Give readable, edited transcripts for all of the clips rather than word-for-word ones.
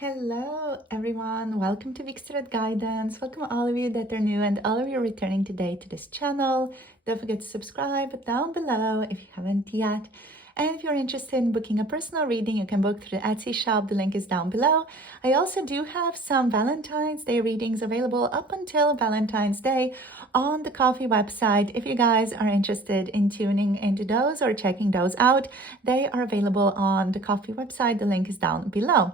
Hello everyone, welcome to Vikstrad Guidance. Welcome all of you that are new and all of you returning today to this channel. Don't forget to subscribe down below if you haven't yet. And if you're interested in booking a personal reading, you can book through the Etsy shop. The link is down below. I also do have some Valentine's Day readings available up until Valentine's Day on the Ko-fi website. If you guys are interested in tuning into those or checking those out, they are available on the Ko-fi website. The link is down below.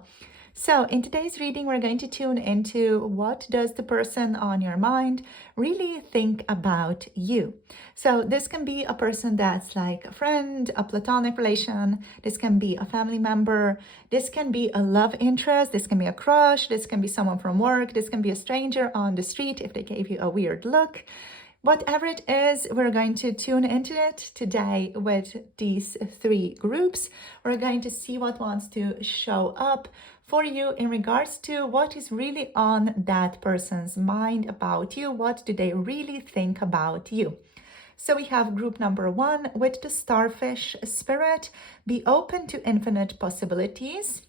So in today's reading, we're going to tune into what does the person on your mind really think about you. So this can be a person that's like a friend, a platonic relation. This can be a family member. This can be a love interest. This can be a crush. This can be someone from work. This can be a stranger on the street if they gave you a weird look. Whatever it is, we're going to tune into it today with these three groups. We're going to see what wants to show up for you in regards to what is really on that person's mind about you. What do they really think about you? So we have group number one with the Starfish spirit. Be open to infinite possibilities.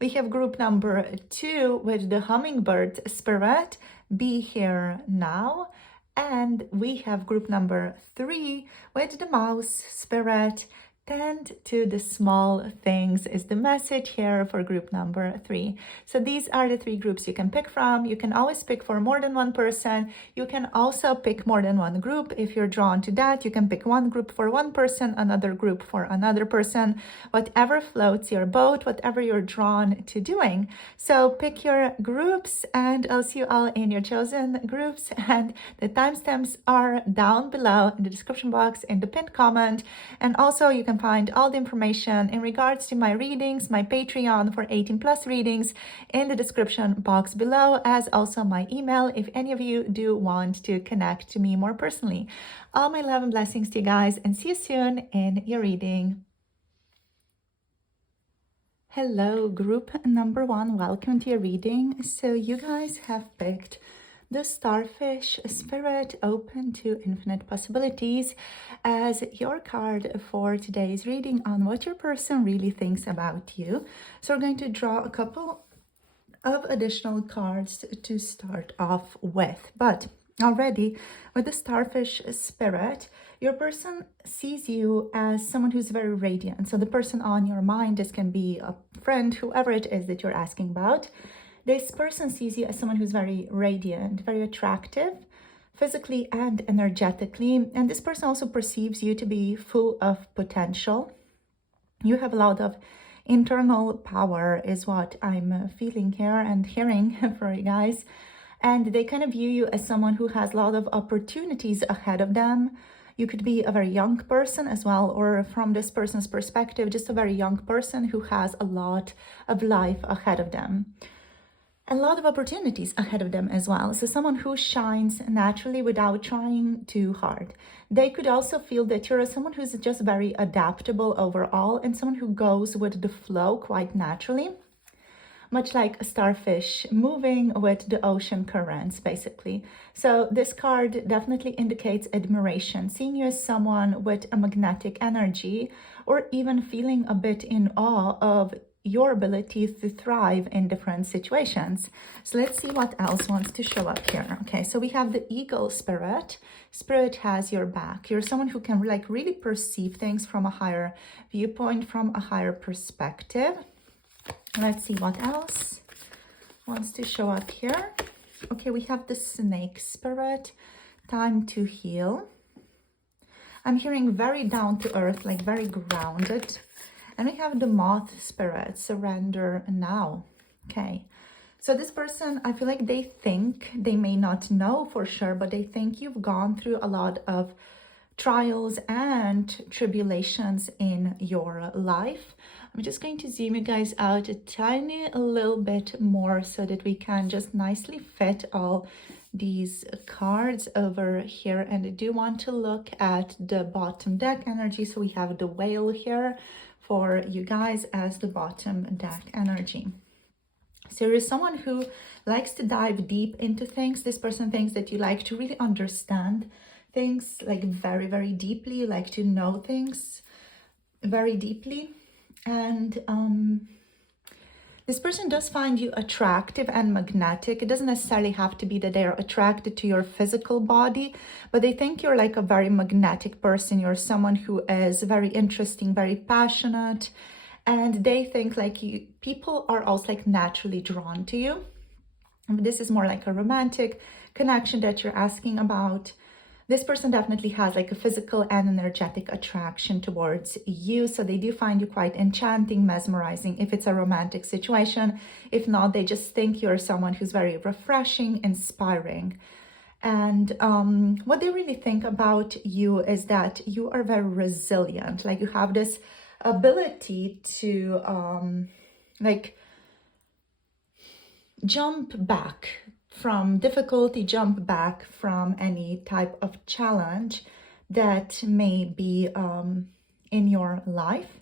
We have group number two with the Hummingbird spirit. Be here now. And we have group number three with the Mouse spirit. Tend to the small things is the message here for group number three. So these are the three groups you can pick from. You can always pick for more than one person. You can also pick more than one group. If you're drawn to that, you can pick one group for one person, another group for another person, whatever floats your boat, whatever you're drawn to doing. So pick your groups and I'll see you all in your chosen groups. And the timestamps are down below in the description box in the pinned comment. And also you can find all the information in regards to my readings, my Patreon for 18+ readings in the description box below, as also my email if any of you do want to connect to me more personally. All my love and blessings to you guys, and see you soon in your reading. Hello, group number one, welcome to your reading. So you guys have picked the Starfish spirit, open to infinite possibilities, as your card for today's reading on what your person really thinks about you. So we're going to draw a couple of additional cards to start off with. But already with the Starfish spirit, your person sees you as someone who's very radiant. So the person on your mind, this can be a friend, whoever it is that you're asking about. This person sees you as someone who's very radiant, very attractive, physically and energetically. And this person also perceives you to be full of potential. You have a lot of internal power is what I'm feeling here and hearing for you guys. And they kind of view you as someone who has a lot of opportunities ahead of them. You could be a very young person as well, or from this person's perspective, just a very young person who has a lot of life ahead of them. A lot of opportunities ahead of them as well. So someone who shines naturally without trying too hard. They could also feel that you're someone who's just very adaptable overall and someone who goes with the flow quite naturally. Much like a starfish moving with the ocean currents, basically. So this card definitely indicates admiration, seeing you as someone with a magnetic energy, or even feeling a bit in awe of your ability to thrive in different situations. So let's see what else wants to show up here. Okay, so we have the eagle spirit. Spirit has your back. You're someone who can like really perceive things from a higher viewpoint, from a higher perspective. Let's see what else wants to show up here. Okay, we have the snake spirit. Time to heal. I'm hearing very down to earth, like very grounded. And we have the moth spirit, surrender now. Okay, so this person, I feel like they think, they may not know for sure, but they think you've gone through a lot of trials and tribulations in your life. I'm just going to zoom you guys out a little bit more so that we can just nicely fit all these cards over here. And I do want to look at the bottom deck energy. So we have the whale here for you guys as the bottom deck energy. So you're someone who likes to dive deep into things. This person thinks that you like to really understand things like very, very deeply. You like to know things very deeply. And This person does find you attractive and magnetic. It doesn't necessarily have to be that they are attracted to your physical body, but they think you're like a very magnetic person. You're someone who is very interesting, very passionate, and they think like you, people are also like naturally drawn to you. This is more like a romantic connection that you're asking about. This person definitely has like a physical and energetic attraction towards you. So they do find you quite enchanting, mesmerizing if it's a romantic situation. If not, they just think you're someone who's very refreshing, inspiring. And what they really think about you is that you are very resilient. Like you have this ability to like jump back from difficulty, jump back from any type of challenge that may be in your life.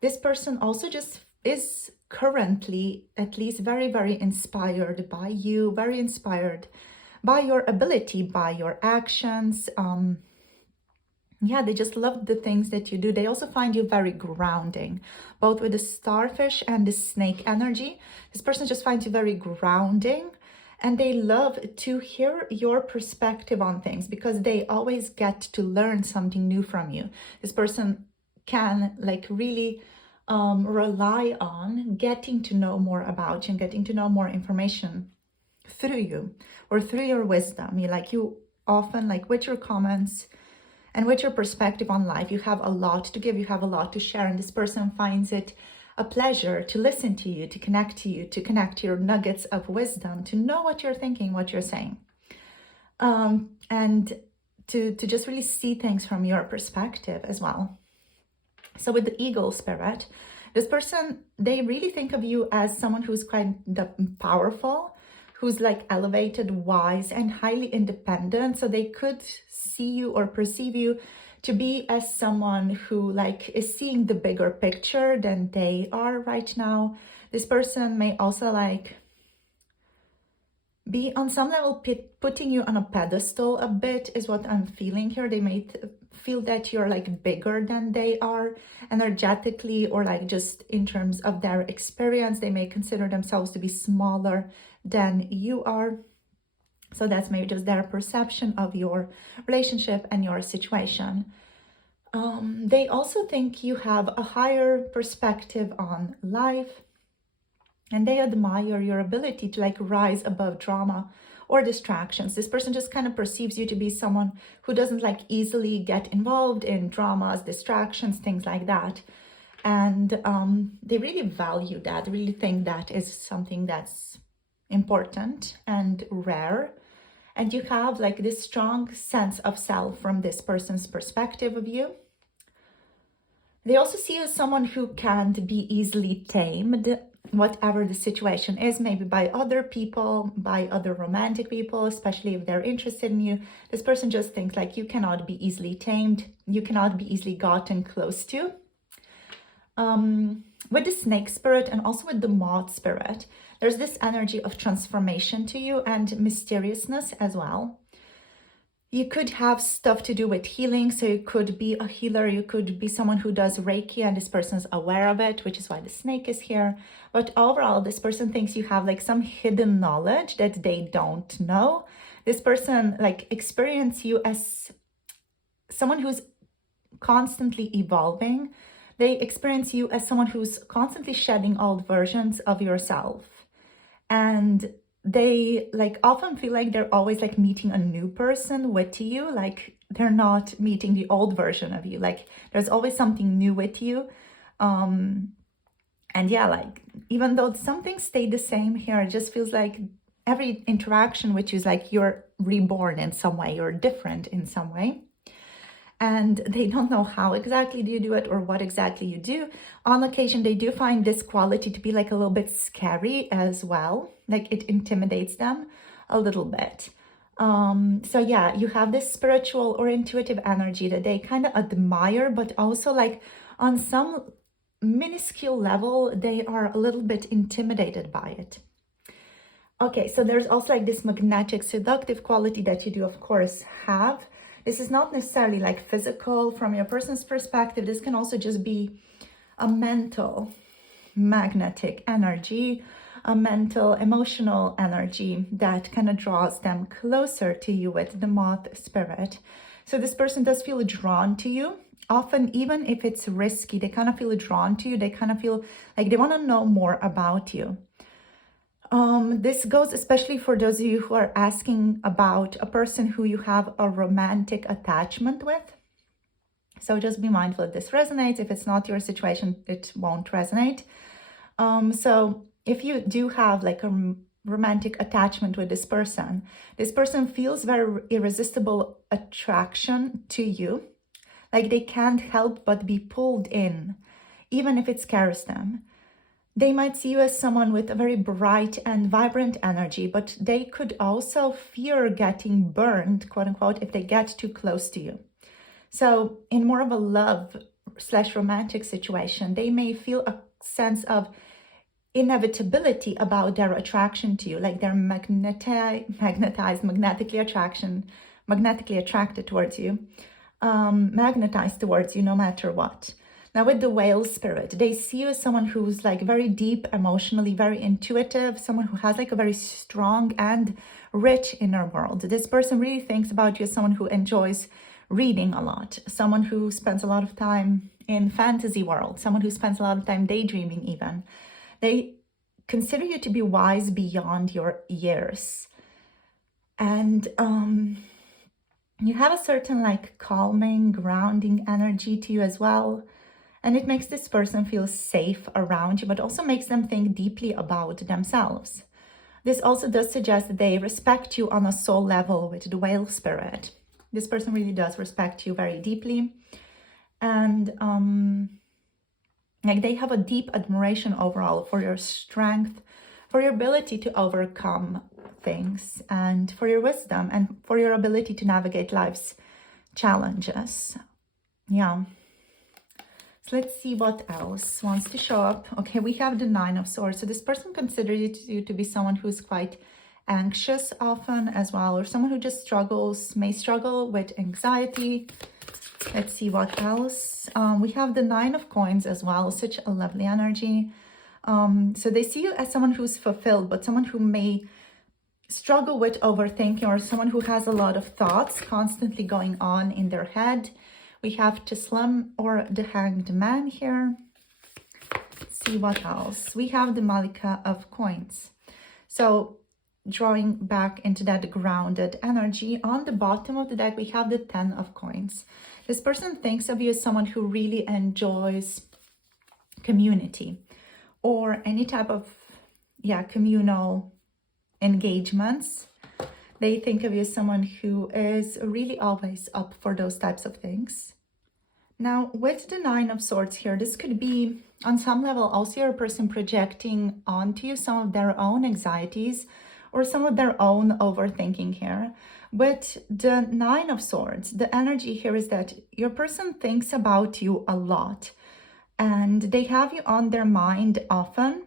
This person also just is currently at least very, very inspired by you, very inspired by your ability, by your actions. Yeah, they just love the things that you do. They also find you very grounding, both with the starfish and the snake energy. This person just finds you very grounding, and they love to hear your perspective on things because they always get to learn something new from you. This person can like really rely on getting to know more about you and getting to know more information through you or through your wisdom. You often, like with your comments and with your perspective on life, you have a lot to give, you have a lot to share, and this person finds it a pleasure to listen to you, to connect your nuggets of wisdom, to know what you're thinking, what you're saying, and to just really see things from your perspective as well. So with the eagle spirit, this person, they really think of you as someone who's quite powerful, who's like elevated, wise, and highly independent. So they could see you or perceive you to be as someone who like is seeing the bigger picture than they are right now. This person may also like be on some level putting you on a pedestal a bit, is what I'm feeling here. They may feel that you're like bigger than they are energetically, or like just in terms of their experience. They may consider themselves to be smaller than you are. So that's maybe just their perception of your relationship and your situation. They also think you have a higher perspective on life, and they admire your ability to like rise above drama or distractions. This person just kind of perceives you to be someone who doesn't like easily get involved in dramas, distractions, things like that. And they really value that. They really think that is something that's important and rare. And you have like this strong sense of self from this person's perspective of you. They also see you as someone who can't be easily tamed, whatever the situation is, maybe by other people, by other romantic people, especially if they're interested in you. This person just thinks like you cannot be easily tamed, you cannot be easily gotten close to. With the snake spirit and also with the moth spirit, there's this energy of transformation to you and mysteriousness as well. You could have stuff to do with healing, so you could be a healer, you could be someone who does Reiki and this person's aware of it, which is why the snake is here. But overall, this person thinks you have like some hidden knowledge that they don't know. This person like experiences you as someone who's constantly evolving. They experience you as someone who's constantly shedding old versions of yourself. And they like often feel like they're always like meeting a new person with you, like they're not meeting the old version of you, like there's always something new with you. And yeah, like even though some things stay the same here, it just feels like every interaction with you is like you're reborn in some way, you're different in some way. And they don't know how exactly do you do it or what exactly you do. On occasion, they do find this quality to be like a little bit scary as well. Like it intimidates them a little bit. So yeah, you have this spiritual or intuitive energy that they kind of admire, but also like on some minuscule level, they are a little bit intimidated by it. Okay, so there's also like this magnetic, seductive quality that you do, of course, have. This is not necessarily like physical from your person's perspective. This can also just be a mental magnetic energy, a mental, emotional energy that kind of draws them closer to you with the moth spirit. So this person does feel drawn to you. Often, even if it's risky, they kind of feel drawn to you. They kind of feel like they want to know more about you. This goes especially for those of you who are asking about a person who you have a romantic attachment with. So just be mindful if this resonates. If it's not your situation, it won't resonate. So if you do have like a romantic attachment with this person feels very irresistible attraction to you. Like they can't help but be pulled in, even if it scares them. They might see you as someone with a very bright and vibrant energy, but they could also fear getting burned, quote unquote, if they get too close to you. So in more of a love/romantic situation, they may feel a sense of inevitability about their attraction to you, like they're magnetically attracted towards you, magnetized towards you no matter what. Now with the whale spirit, they see you as someone who's like very deep emotionally, very intuitive, someone who has like a very strong and rich inner world. This person really thinks about you as someone who enjoys reading a lot, someone who spends a lot of time in fantasy world, someone who spends a lot of time daydreaming even. They consider you to be wise beyond your years. And you have a certain like calming, grounding energy to you as well. And it makes this person feel safe around you, but also makes them think deeply about themselves. This also does suggest that they respect you on a soul level with the whale spirit. This person really does respect you very deeply. And like they have a deep admiration overall for your strength, for your ability to overcome things, and for your wisdom, and for your ability to navigate life's challenges. Yeah. So let's see what else wants to show up. Okay, we have the Nine of Swords. So this person considers you to be someone who's quite anxious often as well, or someone who just may struggle with anxiety. Let's see what else. We have the Nine of Coins as well, such a lovely energy. So they see you as someone who's fulfilled, but someone who may struggle with overthinking, or someone who has a lot of thoughts constantly going on in their head. We have Tislam or the Hanged Man here. Let's see what else. We have the Malika of Coins. So drawing back into that grounded energy, on the bottom of the deck, we have the Ten of Coins. This person thinks of you as someone who really enjoys community or any type of, communal engagements. They think of you as someone who is really always up for those types of things. Now, with the Nine of Swords here, this could be, on some level, also your person projecting onto you some of their own anxieties or some of their own overthinking here. With the Nine of Swords, the energy here is that your person thinks about you a lot and they have you on their mind often.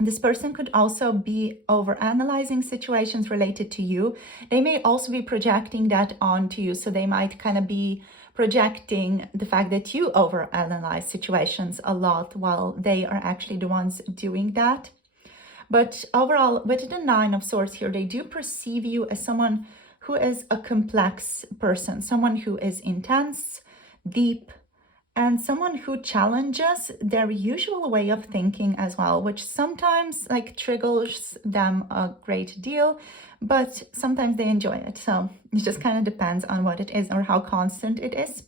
This person could also be overanalyzing situations related to you. They may also be projecting that onto you. So they might kind of be projecting the fact that you overanalyze situations a lot while they are actually the ones doing that. But overall, with the Nine of Swords here, they do perceive you as someone who is a complex person, someone who is intense, deep, and someone who challenges their usual way of thinking as well, which sometimes like triggers them a great deal, but sometimes they enjoy it. So it just kind of depends on what it is or how constant it is.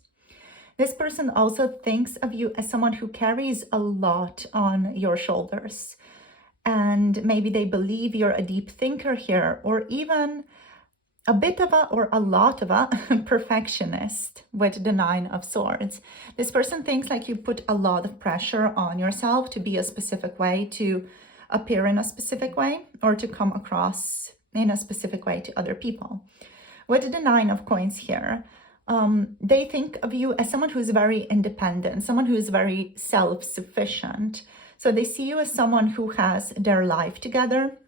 This person also thinks of you as someone who carries a lot on your shoulders. And maybe they believe you're a deep thinker here, or even a bit of a, or a lot of a perfectionist with the Nine of Swords. This person thinks like you put a lot of pressure on yourself to be a specific way, to appear in a specific way, or to come across in a specific way to other people. With the Nine of Coins here, they think of you as someone who's very independent, someone who's very self-sufficient. So they see you as someone who has their life together.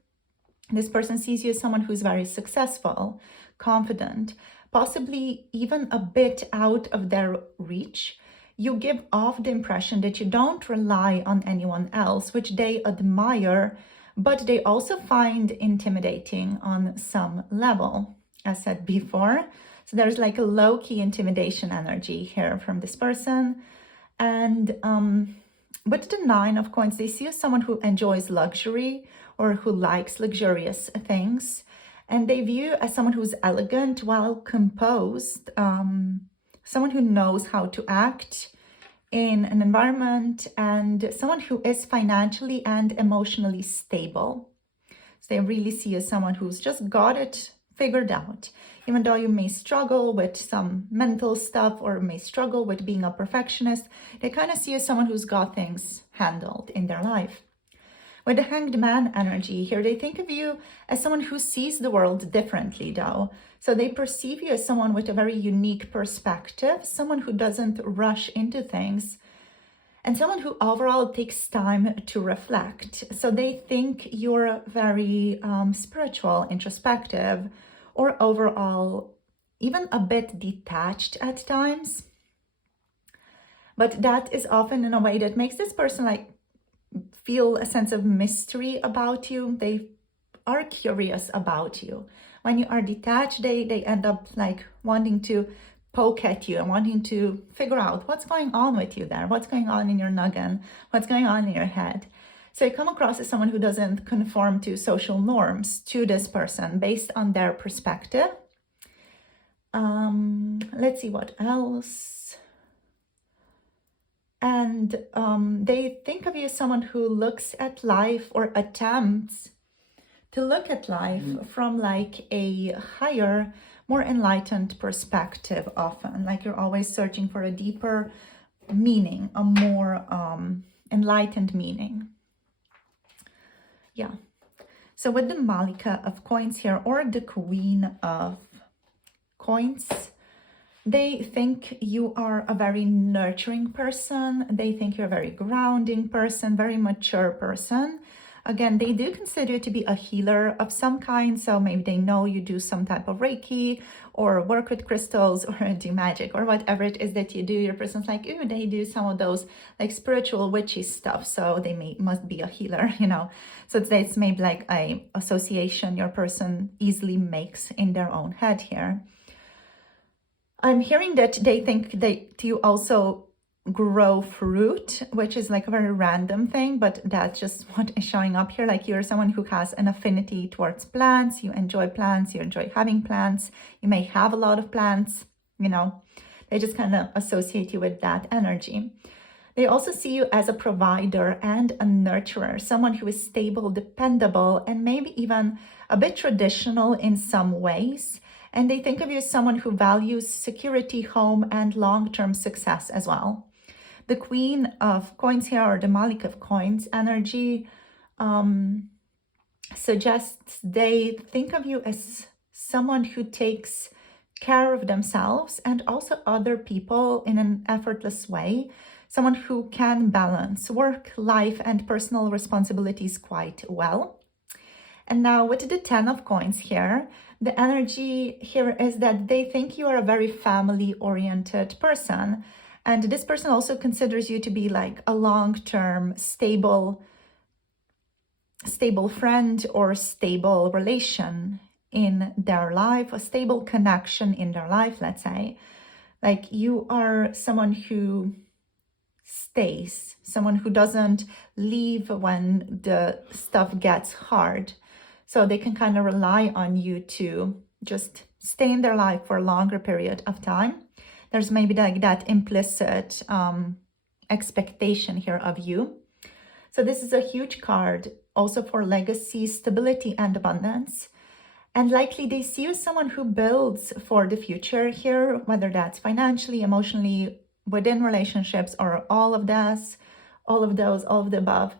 This person sees you as someone who's very successful, confident, possibly even a bit out of their reach. you give off the impression that you don't rely on anyone else, which they admire, but they also find intimidating on some level, as said before. So there's like a low-key intimidation energy here from this person. And with the Nine of Coins, they see you as someone who enjoys luxury or who likes luxurious things. And they view you as someone who's elegant, well composed, someone who knows how to act in an environment, and someone who is financially and emotionally stable. So they really see you as someone who's just got it figured out. Even though you may struggle with some mental stuff or may struggle with being a perfectionist, they kind of see you as someone who's got things handled in their life. With the Hanged Man energy here, they think of you as someone who sees the world differently though. So they perceive you as someone with a very unique perspective, someone who doesn't rush into things, and someone who overall takes time to reflect. So they think you're very spiritual, introspective, or overall even a bit detached at times. But that is often in a way that makes this person like feel a sense of mystery about you. They are curious about you. When you are detached, they end up like wanting to poke at you and wanting to figure out what's going on with you there, what's going on in your noggin, what's going on in your head. So you come across as someone who doesn't conform to social norms to this person based on their perspective. Let's see what else. And they think of you as someone who looks at life or attempts to look at life from like a higher, more enlightened perspective often. Like you're always searching for a deeper meaning, a more enlightened meaning. Yeah. So with the Malika of Coins here, or the Queen of Coins, they think you are a very nurturing person. They think you're a very grounding person, very mature person. Again, they do consider you to be a healer of some kind. So maybe they know you do some type of Reiki or work with crystals or do magic or whatever it is that you do. Your person's like, ooh, they do some of those like spiritual witchy stuff. So they must be a healer, you know. So it's maybe like a association your person easily makes in their own head here. I'm hearing that they think that you also grow fruit, which is like a very random thing, but that's just what is showing up here. Like you're someone who has an affinity towards plants, you enjoy plants, you enjoy having plants, you may have a lot of plants, you know, they just kind of associate you with that energy. They also see you as a provider and a nurturer, someone who is stable, dependable, and maybe even a bit traditional in some ways. And they think of you as someone who values security, home, and long-term success as well. The Queen of Coins here, or the Malik of Coins energy, suggests they think of you as someone who takes care of themselves and also other people in an effortless way. Someone who can balance work, life, and personal responsibilities quite well. And now with the 10 of Coins here, the energy here is that they think you are a very family-oriented person. And this person also considers you to be like a long-term, stable friend or stable relation in their life, a stable connection in their life, let's say. Like you are someone who stays, someone who doesn't leave when the stuff gets hard. So they can kind of rely on you to just stay in their life for a longer period of time. There's maybe like that implicit expectation here of you. So this is a huge card also for legacy, stability, and abundance. And likely they see you as someone who builds for the future here, whether that's financially, emotionally, within relationships, or all of this, all of those, all of the above.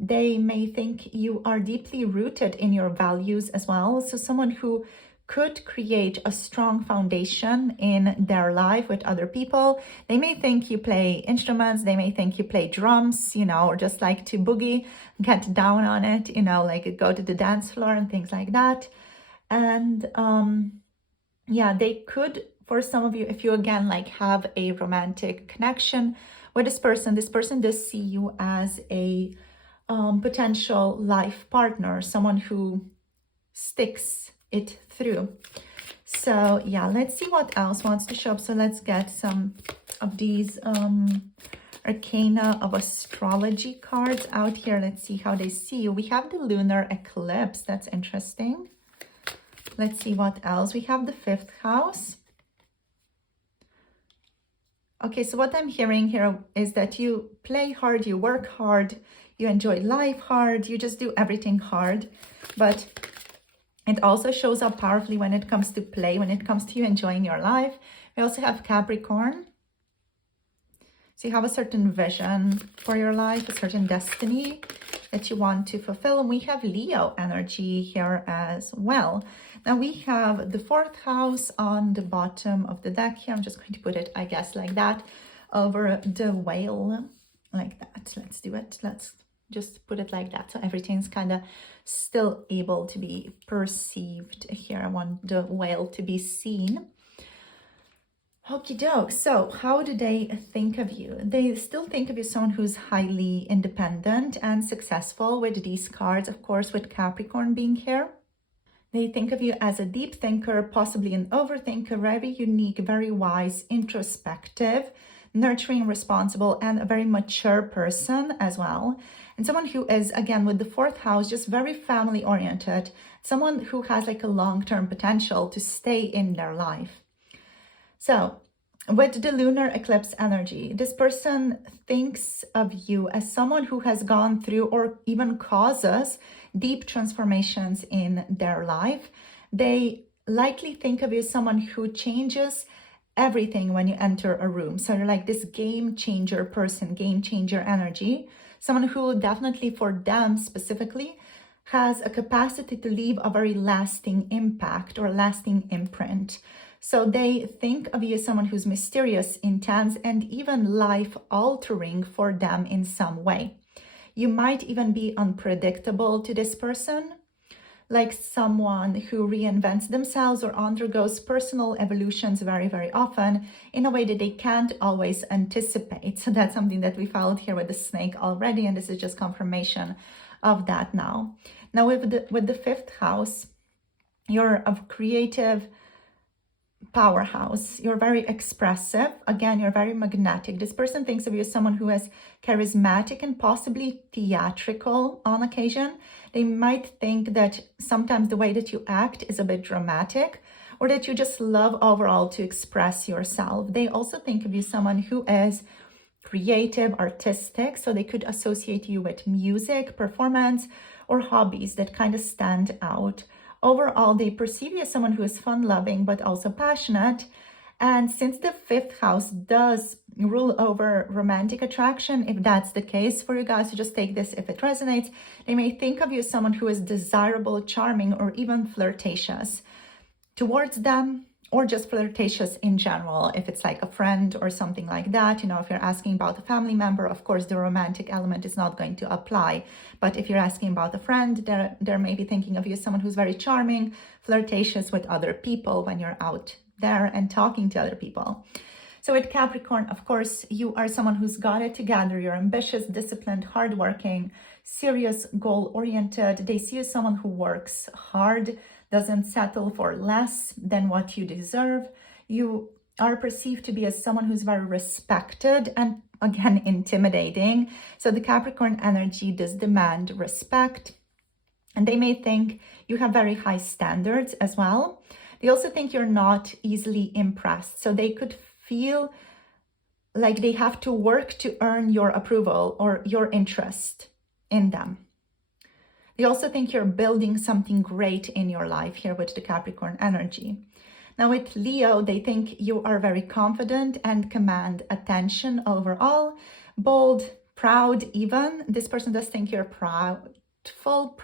They may think you are deeply rooted in your values as well. So someone who could create a strong foundation in their life with other people. They may think you play instruments. They may think you play drums, you know, or just like to boogie, get down on it, you know, like go to the dance floor and things like that. And yeah, they could for some of you, if you again like have a romantic connection with this person does see you as a potential life partner, someone who sticks it through. So yeah, let's see what else wants to show up. So let's get some of these arcana of astrology cards out here. Let's see how they see you. We have the lunar eclipse. That's interesting. Let's see what else. We have the 5th house. Okay, so what I'm hearing here is that you play hard, you work hard, you enjoy life hard, you just do everything hard. But it also shows up powerfully when it comes to play, when it comes to you enjoying your life. We also have Capricorn. So you have a certain vision for your life, a certain destiny that you want to fulfill. And we have Leo energy here as well. Now we have the 4th house on the bottom of the deck here. I'm just going to put it, I guess, like that, over the whale, like that. Let's do it. Let's just put it like that. So everything's kind of still able to be perceived here. I want the whale to be seen. Okie doke. So how do they think of you? They still think of you as someone who's highly independent and successful with these cards, of course, with Capricorn being here. They think of you as a deep thinker, possibly an overthinker, very unique, very wise, introspective, nurturing, responsible, and a very mature person as well. And someone who is, again, with the 4th house, just very family oriented, someone who has like a long-term potential to stay in their life. So with the lunar eclipse energy, this person thinks of you as someone who has gone through or even causes deep transformations in their life. They likely think of you as someone who changes everything when you enter a room. So you're like this game changer person, game changer energy, someone who definitely for them specifically has a capacity to leave a very lasting impact or lasting imprint. So they think of you as someone who's mysterious, intense, and even life-altering for them in some way. You might even be unpredictable to this person, like someone who reinvents themselves or undergoes personal evolutions very, very often in a way that they can't always anticipate. So that's something that we found here with the snake already, and this is just confirmation of that now. Now with the 5th house, you're a creative powerhouse. You're very expressive. Again, you're very magnetic. This person thinks of you as someone who is charismatic and possibly theatrical on occasion. They might think that sometimes the way that you act is a bit dramatic, or that you just love overall to express yourself. They also think of you as someone who is creative, artistic, so they could associate you with music, performance, or hobbies that kind of stand out. Overall, they perceive you as someone who is fun-loving, but also passionate. And since the 5th house does rule over romantic attraction, if that's the case for you guys, so just take this if it resonates, they may think of you as someone who is desirable, charming, or even flirtatious towards them, or just flirtatious in general. If it's like a friend or something like that, you know, if you're asking about a family member, of course, the romantic element is not going to apply. But if you're asking about a friend, they're maybe thinking of you as someone who's very charming, flirtatious with other people when you're out there and talking to other people. So with Capricorn, of course, you are someone who's got it together. You're ambitious, disciplined, hardworking, serious, goal-oriented. They see you as someone who works hard, doesn't settle for less than what you deserve. You are perceived to be as someone who's very respected and, again, intimidating. So the Capricorn energy does demand respect. And they may think you have very high standards as well. They also think you're not easily impressed. So they could feel like they have to work to earn your approval or your interest in them. They also think you're building something great in your life here with the Capricorn energy. Now with Leo, they think you are very confident and command attention overall, bold, proud even. This person does think you're prideful,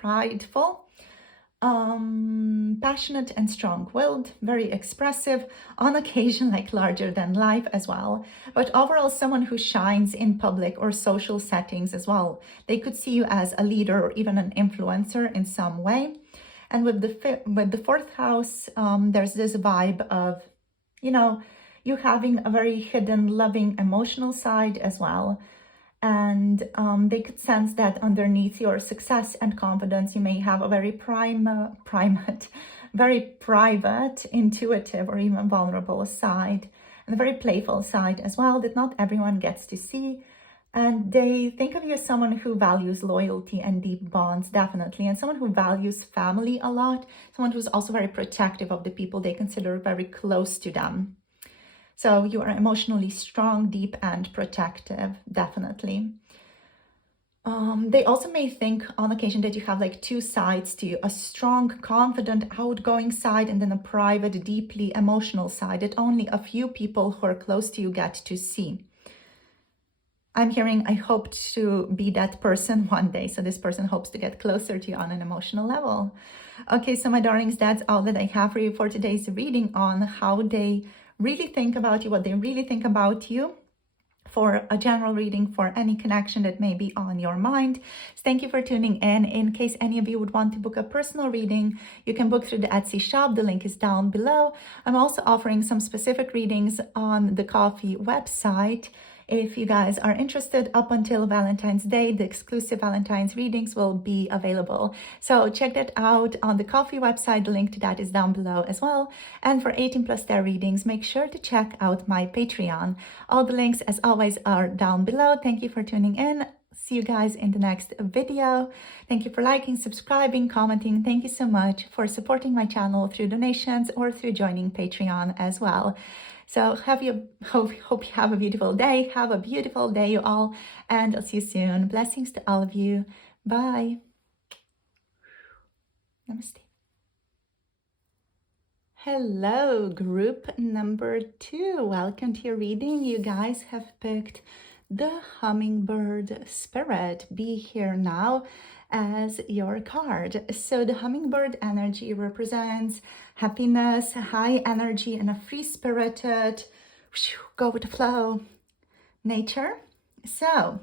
passionate and strong-willed, very expressive, on occasion like larger than life as well, but overall someone who shines in public or social settings as well. They could see you as a leader or even an influencer in some way. And with the 4th house, there's this vibe of you know, you having a very hidden, loving, emotional side as well. And they could sense that underneath your success and confidence, you may have a very primate, very private, intuitive, or even vulnerable side, and a very playful side as well that not everyone gets to see. And they think of you as someone who values loyalty and deep bonds, definitely, and someone who values family a lot, someone who's also very protective of the people they consider very close to them. So you are emotionally strong, deep, and protective, definitely. They also may think on occasion that you have like two sides to you, a strong, confident, outgoing side, and then a private, deeply emotional side that only a few people who are close to you get to see. I'm hearing, I hope to be that person one day. So this person hopes to get closer to you on an emotional level. Okay, so my darlings, that's all that I have for you for today's reading on how they really think about you, what they really think about you, for a general reading for any connection that may be on your mind. So thank you for tuning in. In case any of you would want to book a personal reading, you can book through the Etsy shop. The link is down below. I'm also offering some specific readings on the Ko-fi website. If you guys are interested, up until Valentine's Day, the exclusive Valentine's readings will be available. So check that out on the Ko-fi website. The link to that is down below as well. And for 18+ tarot readings, make sure to check out my Patreon. All the links, as always, are down below. Thank you for tuning in. See you guys in the next video. Thank you for liking, subscribing, commenting. Thank you so much for supporting my channel through donations or through joining Patreon as well. So hope you have a beautiful day. Have a beautiful day, you all. And I'll see you soon. Blessings to all of you. Bye. Namaste. Hello, group number 2. Welcome to your reading. You guys have picked the Hummingbird Spirit. Be here now as your card. So the Hummingbird energy represents happiness, high energy, and a free-spirited, go with the flow nature. So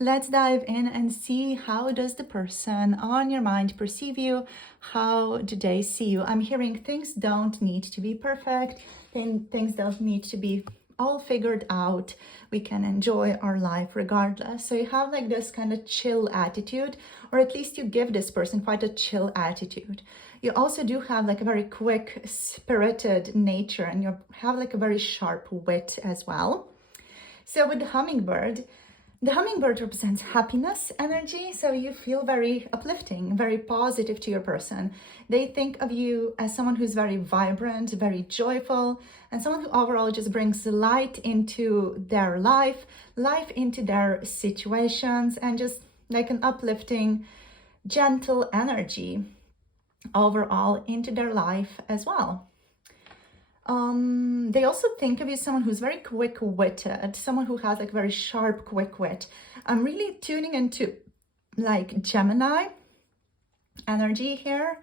let's dive in and see how does the person on your mind perceive you? How do they see you? I'm hearing things don't need to be perfect. Things don't need to be all figured out. We can enjoy our life regardless. So you have like this kind of chill attitude, or at least you give this person quite a chill attitude. You also do have like a very quick spirited nature, and you have like a very sharp wit as well. So with the hummingbird represents happiness energy. So you feel very uplifting, very positive to your person. They think of you as someone who's very vibrant, very joyful, and someone who overall just brings light into their life into their situations, and just like an uplifting, gentle energy overall into their life as well. They also think of you as someone who's very quick-witted, someone who has like very sharp, quick wit. I'm really tuning into like Gemini energy here,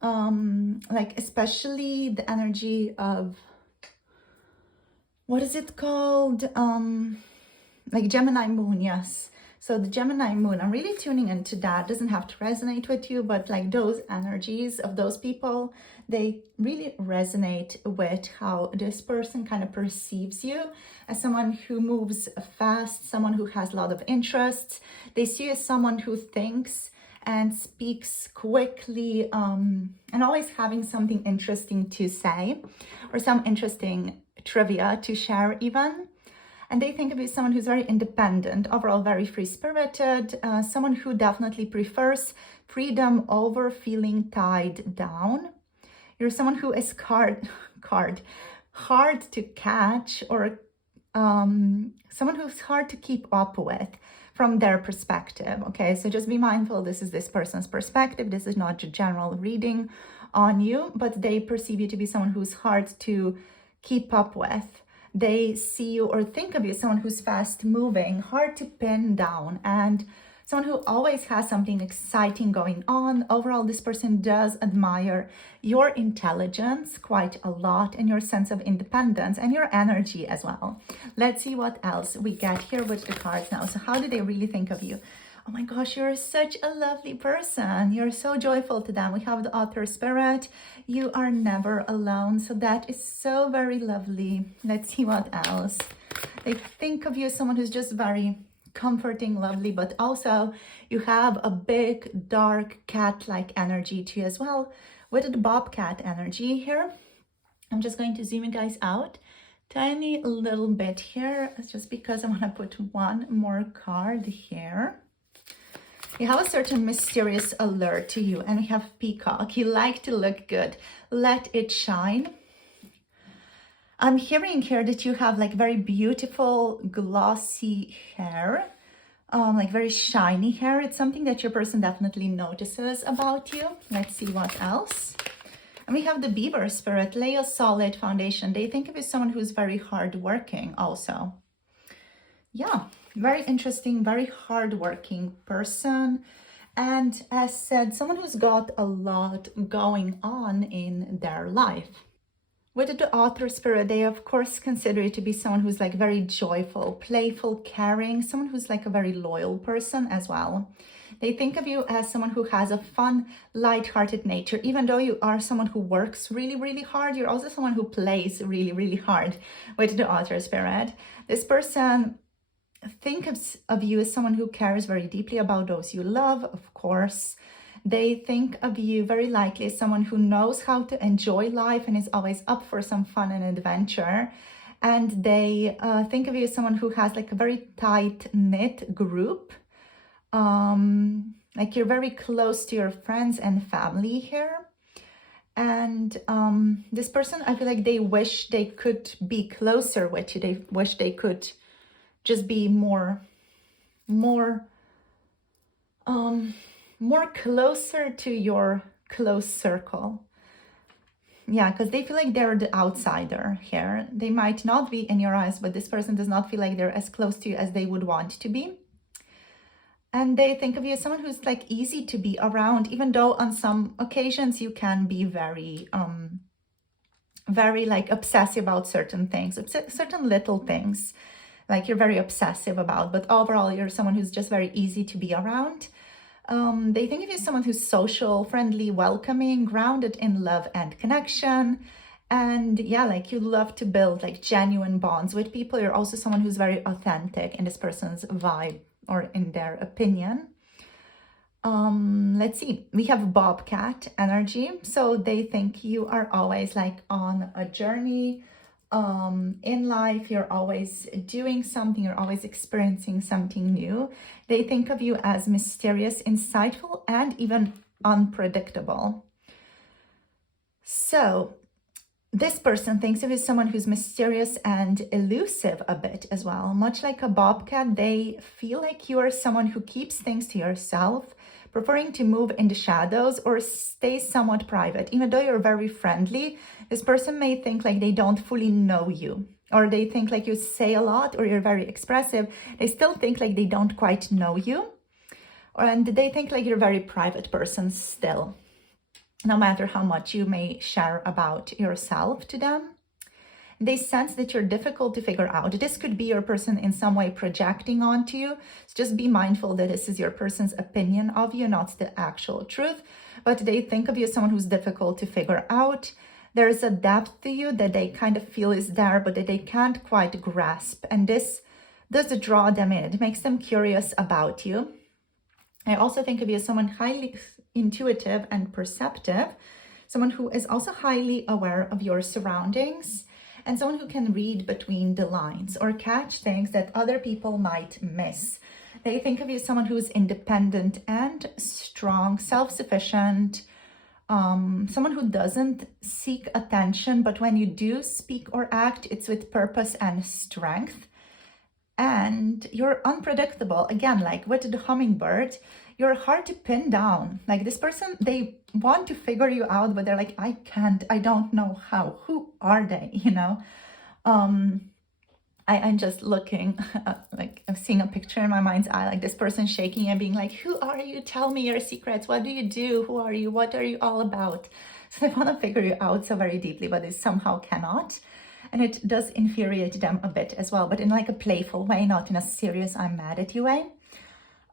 like especially the energy of, what is it called? Like Gemini moon, yes. So the Gemini moon, I'm really tuning into that. Doesn't have to resonate with you, but like those energies of those people, they really resonate with how this person kind of perceives you as someone who moves fast, someone who has a lot of interests. They see you as someone who thinks and speaks quickly, and always having something interesting to say, or some interesting trivia to share even. And they think of you as someone who's very independent, overall very free-spirited, someone who definitely prefers freedom over feeling tied down. You're someone who is hard to catch, or someone who's hard to keep up with from their perspective. Okay, so just be mindful, this is this person's perspective. This is not a general reading on you, but they perceive you to be someone who's hard to keep up with. They see you or think of you as someone who's fast moving, hard to pin down, and someone who always has something exciting going on. Overall, this person does admire your intelligence quite a lot, and your sense of independence and your energy as well. Let's see what else we get here with the cards now. So how do they really think of you? Oh my gosh, you're such a lovely person. You're so joyful to them. We have the author spirit. You are never alone. So that is so very lovely. Let's see what else. They think of you as someone who's just very comforting, lovely, but also you have a big, dark, cat-like energy to you as well, with the bobcat energy here. I'm just going to zoom you guys out tiny little bit here. It's just because I want to put one more card here. You have a certain mysterious allure to you, and we have peacock. You like to look good. Let it shine. I'm hearing here that you have like very beautiful glossy hair, like very shiny hair. It's something that your person definitely notices about you. Let's see what else. And we have the beaver spirit. Lay a solid foundation. They think of you as someone who's very hardworking also. Yeah, very interesting, very hardworking person. And as said, someone who's got a lot going on in their life. With the author spirit, they of course consider you to be someone who's like very joyful, playful, caring, someone who's like a very loyal person as well. They think of you as someone who has a fun, light-hearted nature. Even though you are someone who works really, really hard, you're also someone who plays really, really hard with the author spirit. This person thinks of you as someone who cares very deeply about those you love, of course. They think of you very likely as someone who knows how to enjoy life and is always up for some fun and adventure. And they think of you as someone who has like a very tight-knit group. Like you're very close to your friends and family here. And this person, I feel like they wish they could be closer with you. They wish they could just be more closer to your close circle. Yeah, because they feel like they're the outsider here. They might not be in your eyes, but this person does not feel like they're as close to you as they would want to be. And they think of you as someone who's like easy to be around, even though on some occasions you can be very like obsessive about certain things, certain little things, like you're very obsessive about, but overall you're someone who's just very easy to be around. They think of you as someone who's social, friendly, welcoming, grounded in love and connection. And yeah, like you love to build like genuine bonds with people. You're also someone who's very authentic in this person's vibe or in their opinion. Let's see, we have bobcat energy. So they think you are always like on a journey in life. You're always doing something, you're always experiencing something new. They think of you as mysterious, insightful, and even unpredictable. So this person thinks of you as someone who's mysterious and elusive a bit as well. Much like a bobcat, they feel like you are someone who keeps things to yourself, preferring to move in the shadows or stay somewhat private. Even though you're very friendly, this person may think like they don't fully know you, or they think like you say a lot or you're very expressive. They still think like they don't quite know you, and they think like you're a very private person still, no matter how much you may share about yourself to them. They sense that you're difficult to figure out. This could be your person in some way projecting onto you. So just be mindful that this is your person's opinion of you, not the actual truth. But they think of you as someone who's difficult to figure out. There's a depth to you that they kind of feel is there, but that they can't quite grasp. And this does draw them in. It makes them curious about you. I also think of you as someone highly intuitive and perceptive, someone who is also highly aware of your surroundings, and someone who can read between the lines or catch things that other people might miss. They think of you as someone who is independent and strong, self-sufficient, someone who doesn't seek attention, but when you do speak or act, it's with purpose and strength. And you're unpredictable. Again, like with the hummingbird, you're hard to pin down. Like this person, they want to figure you out, but they're like, I can't, I don't know how. Who are they, you know? I'm just looking, like I'm seeing a picture in my mind's eye, like this person shaking and being like, who are you? Tell me your secrets. What do you do? Who are you? What are you all about? So they want to figure you out so very deeply, but they somehow cannot. And it does infuriate them a bit as well, but in like a playful way, not in a serious, I'm mad at you way.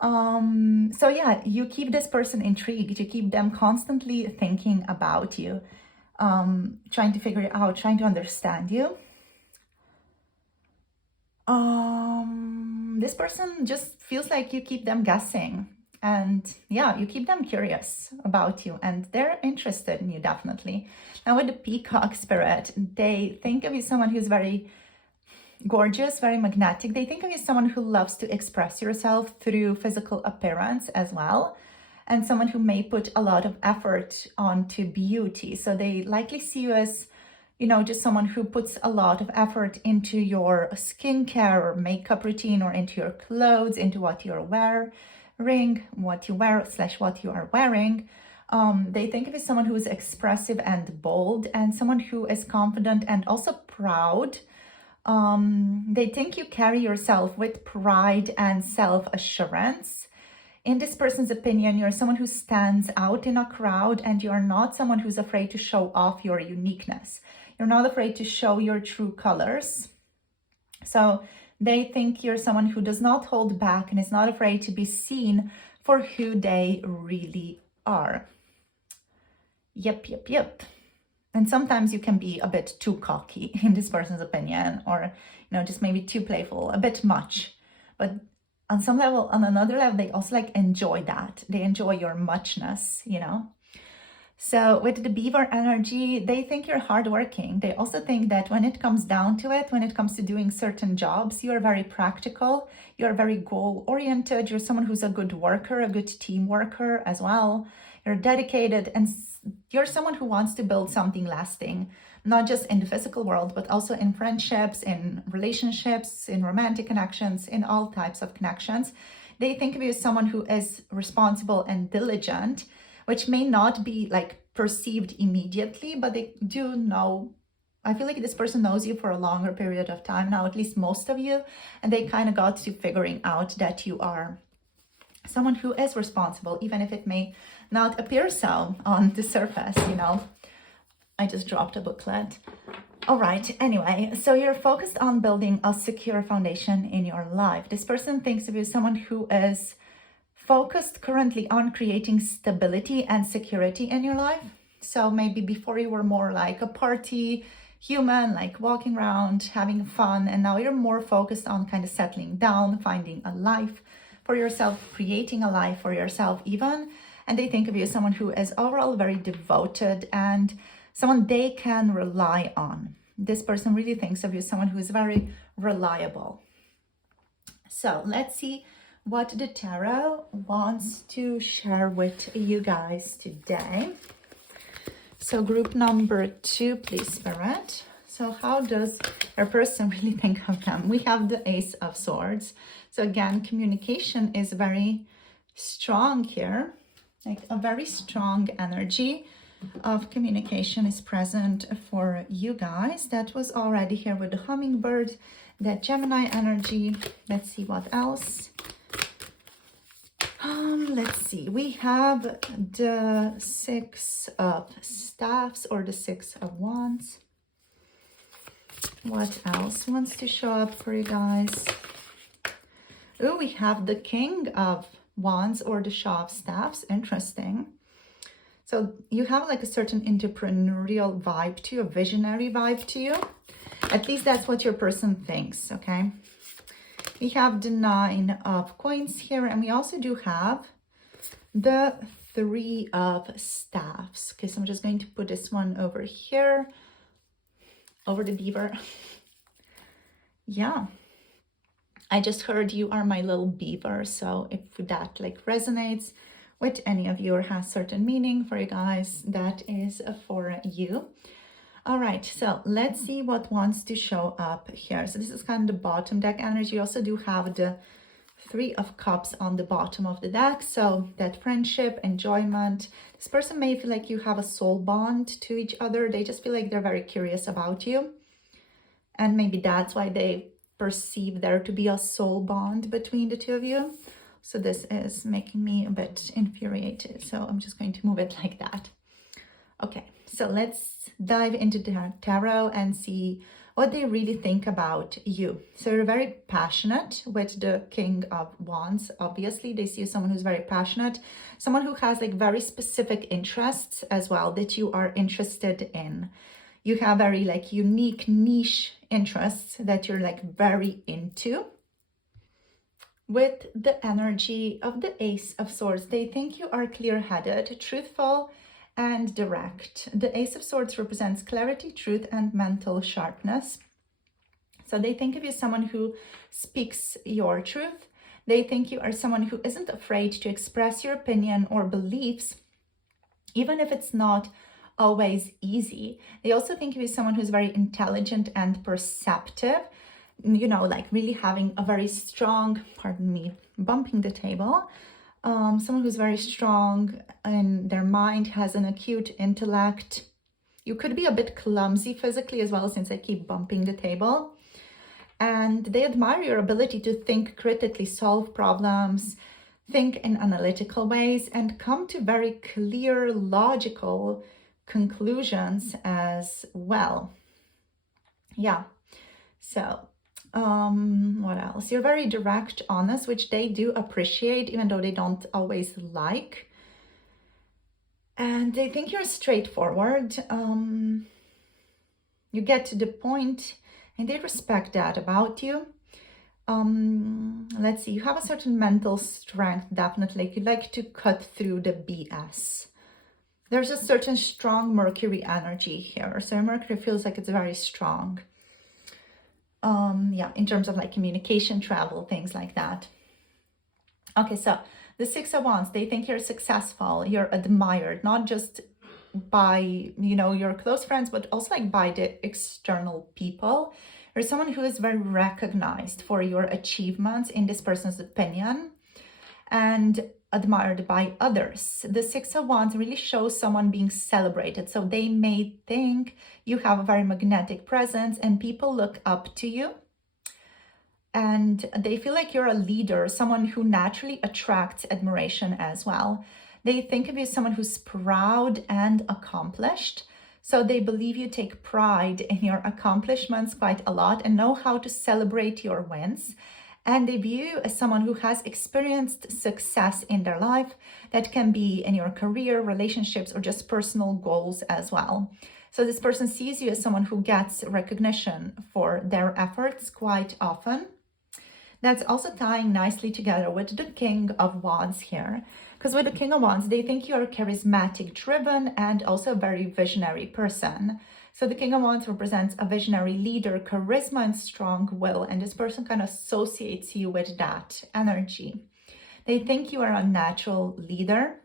So yeah, you keep this person intrigued. You keep them constantly thinking about you, trying to figure it out, trying to understand you. This person just feels like you keep them guessing. And yeah, you keep them curious about you and they're interested in you, definitely. Now with the peacock spirit, they think of you as someone who's very gorgeous, very magnetic. They think of you as someone who loves to express yourself through physical appearance as well, and someone who may put a lot of effort onto beauty. So they likely see you as, you know, just someone who puts a lot of effort into your skincare or makeup routine, or into your clothes, into what you're wearing, what you wear / what you are wearing. They think of you as someone who is expressive and bold, and someone who is confident and also proud. They think you carry yourself with pride and self-assurance. In this person's opinion, you're someone who stands out in a crowd, and you're not someone who's afraid to show off your uniqueness. You're not afraid to show your true colors. So they think you're someone who does not hold back and is not afraid to be seen for who they really are. Yep. And sometimes you can be a bit too cocky in this person's opinion, or, you know, just maybe too playful, a bit much. But on some level, on another level, they also like enjoy that. They enjoy your muchness, you know. So with the beaver energy, they think you're hardworking. They also think that when it comes down to it, when it comes to doing certain jobs, you're very practical. You're very goal-oriented. You're someone who's a good worker, a good team worker as well. You're dedicated, and you're someone who wants to build something lasting, not just in the physical world, but also in friendships, in relationships, in romantic connections, in all types of connections. They think of you as someone who is responsible and diligent, which may not be like perceived immediately, but they do know. I feel like this person knows you for a longer period of time now, at least most of you, and they kind of got to figuring out that you are someone who is responsible, even if it may not appear so on the surface, you know. I just dropped a booklet. All right, anyway, so you're focused on building a secure foundation in your life. This person thinks of you as someone who is focused currently on creating stability and security in your life. So maybe before you were more like a party human, like walking around, having fun, and now you're more focused on kind of settling down, finding a life for yourself, creating a life for yourself even. And they think of you as someone who is overall very devoted and someone they can rely on. This person really thinks of you as someone who is very reliable. So let's see what the tarot wants to share with you guys today. So group number 2, please, Spirit. So how does your person really think of them? We have the Ace of Swords. So again, communication is very strong here. Like a very strong energy of communication is present for you guys. That was already here with the Hummingbird, that Gemini energy. Let's see what else. Let's see. We have the 6 of Staffs, or the 6 of Wands. What else wants to show up for you guys? Oh, we have the King of Wands, or the Shaw of Staffs. Interesting. So you have like a certain entrepreneurial vibe to you, a visionary vibe to you. At least that's what your person thinks, okay? We have the 9 of Coins here, and we also do have the 3 of Staffs. Okay, so I'm just going to put this one over here, over the beaver. Yeah. I just heard you are my little beaver, so if that like resonates with any of you or has certain meaning for you guys, that is for you. All right, so let's see what wants to show up here. So this is kind of the bottom deck energy. You also do have the 3 of Cups on the bottom of the deck. So that friendship, enjoyment. This person may feel like you have a soul bond to each other. They just feel like they're very curious about you. And maybe that's why they perceive there to be a soul bond between the two of you. So this is making me a bit infuriated. So I'm just going to move it like that. Okay, so let's dive into the tarot and see what they really think about you. So you're very passionate with the King of Wands. Obviously, they see you as someone who's very passionate, someone who has like very specific interests as well that you are interested in. You have very like unique niche interests that you're like very into. With the energy of the Ace of Swords, they think you are clear-headed, truthful, and direct. The Ace of Swords represents clarity, truth, and mental sharpness. So they think of you as someone who speaks your truth. They think you are someone who isn't afraid to express your opinion or beliefs, even if it's not always easy. They also think of you as someone who's very intelligent and perceptive, you know, like really having a very strong, pardon me, bumping the table, someone who's very strong in their mind, has an acute intellect. You could be a bit clumsy physically as well, since I keep bumping the table. And they admire your ability to think critically, solve problems, think in analytical ways, and come to very clear, logical conclusions as well. Yeah, so what else? You're very direct, honest, which they do appreciate, even though they don't always like. And they think you're straightforward. You get to the point, and they respect that about you. Let's see, you have a certain mental strength, definitely. You like to cut through the BS. There's a certain strong Mercury energy here. So Mercury feels like it's very strong. Yeah, in terms of like communication, travel, things like that. Okay, so the Six of Wands, they think you're successful, you're admired, not just by, you know, your close friends, but also like by the external people. You're someone who is very recognized for your achievements in this person's opinion and admired by others. The Six of Wands really shows someone being celebrated. So they may think you have a very magnetic presence and people look up to you. And they feel like you're a leader, someone who naturally attracts admiration as well. They think of you as someone who's proud and accomplished. So they believe you take pride in your accomplishments quite a lot and know how to celebrate your wins. And they view you as someone who has experienced success in their life. That can be in your career, relationships, or just personal goals as well. So this person sees you as someone who gets recognition for their efforts quite often. That's also tying nicely together with the King of Wands here. Because with the King of Wands, they think you're charismatic, driven, and also a very visionary person. So the King of Wands represents a visionary leader, charisma, and strong will. And this person kind of associates you with that energy. They think you are a natural leader.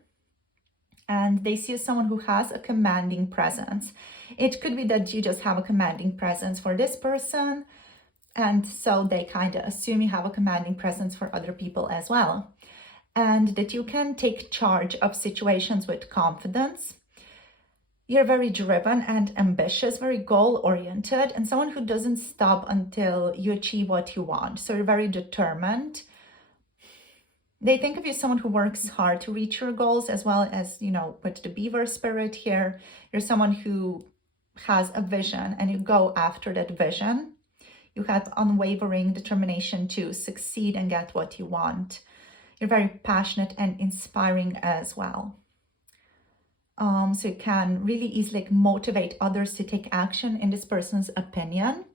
And they see you as someone who has a commanding presence. It could be that you just have a commanding presence for this person. And so they kind of assume you have a commanding presence for other people as well. And that you can take charge of situations with confidence. You're very driven and ambitious, very goal-oriented, and someone who doesn't stop until you achieve what you want. So you're very determined. They think of you as someone who works hard to reach your goals, as well as, you know, with the beaver spirit here, you're someone who has a vision and you go after that vision. You have unwavering determination to succeed and get what you want. You're very passionate and inspiring as well. So you can really easily motivate others to take action in this person's opinion.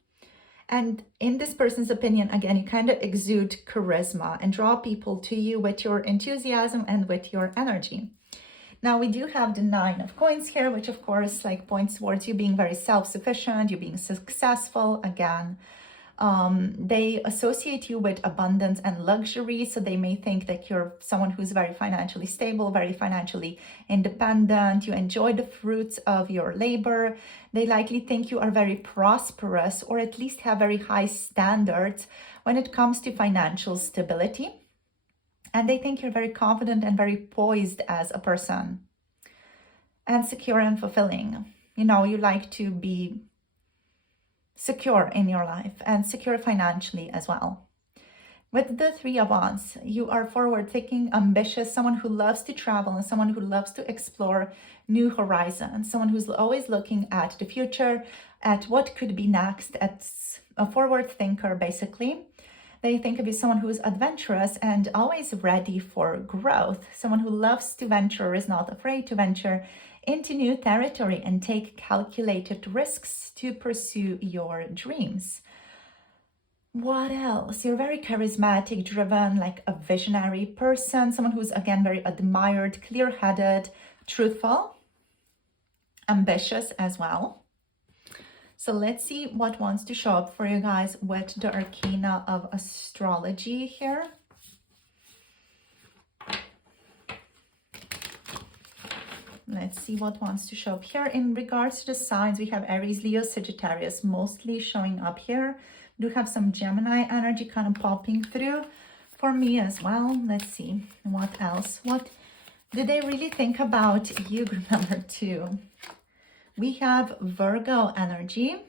And in this person's opinion, again, you kind of exude charisma and draw people to you with your enthusiasm and with your energy. Now, we do have the Nine of Coins here, which of course like points towards you being very self-sufficient, you being successful again. They associate you with abundance and luxury, so they may think that you're someone who's very financially stable, very financially independent, you enjoy the fruits of your labor. They likely think you are very prosperous, or at least have very high standards when it comes to financial stability. And they think you're very confident and very poised as a person, and secure and fulfilling. You know, you like to be secure in your life and secure financially as well. With the Three of Wands, you are forward-thinking, ambitious, someone who loves to travel and someone who loves to explore new horizons, someone who's always looking at the future, at what could be next, at a forward thinker, basically. They think of you as someone who is adventurous and always ready for growth, someone who loves to venture, is not afraid to venture into new territory and take calculated risks to pursue your dreams. What else? You're very charismatic, driven, like a visionary person, someone who's, again, very admired, clear-headed, truthful, ambitious as well. So let's see what wants to show up for you guys with the arcana of astrology here. Let's see what wants to show up here. In regards to the signs, we have Aries, Leo, Sagittarius mostly showing up here. We do have some Gemini energy kind of popping through for me as well. Let's see what else. What do they really think about you, group number 2? We have Virgo energy.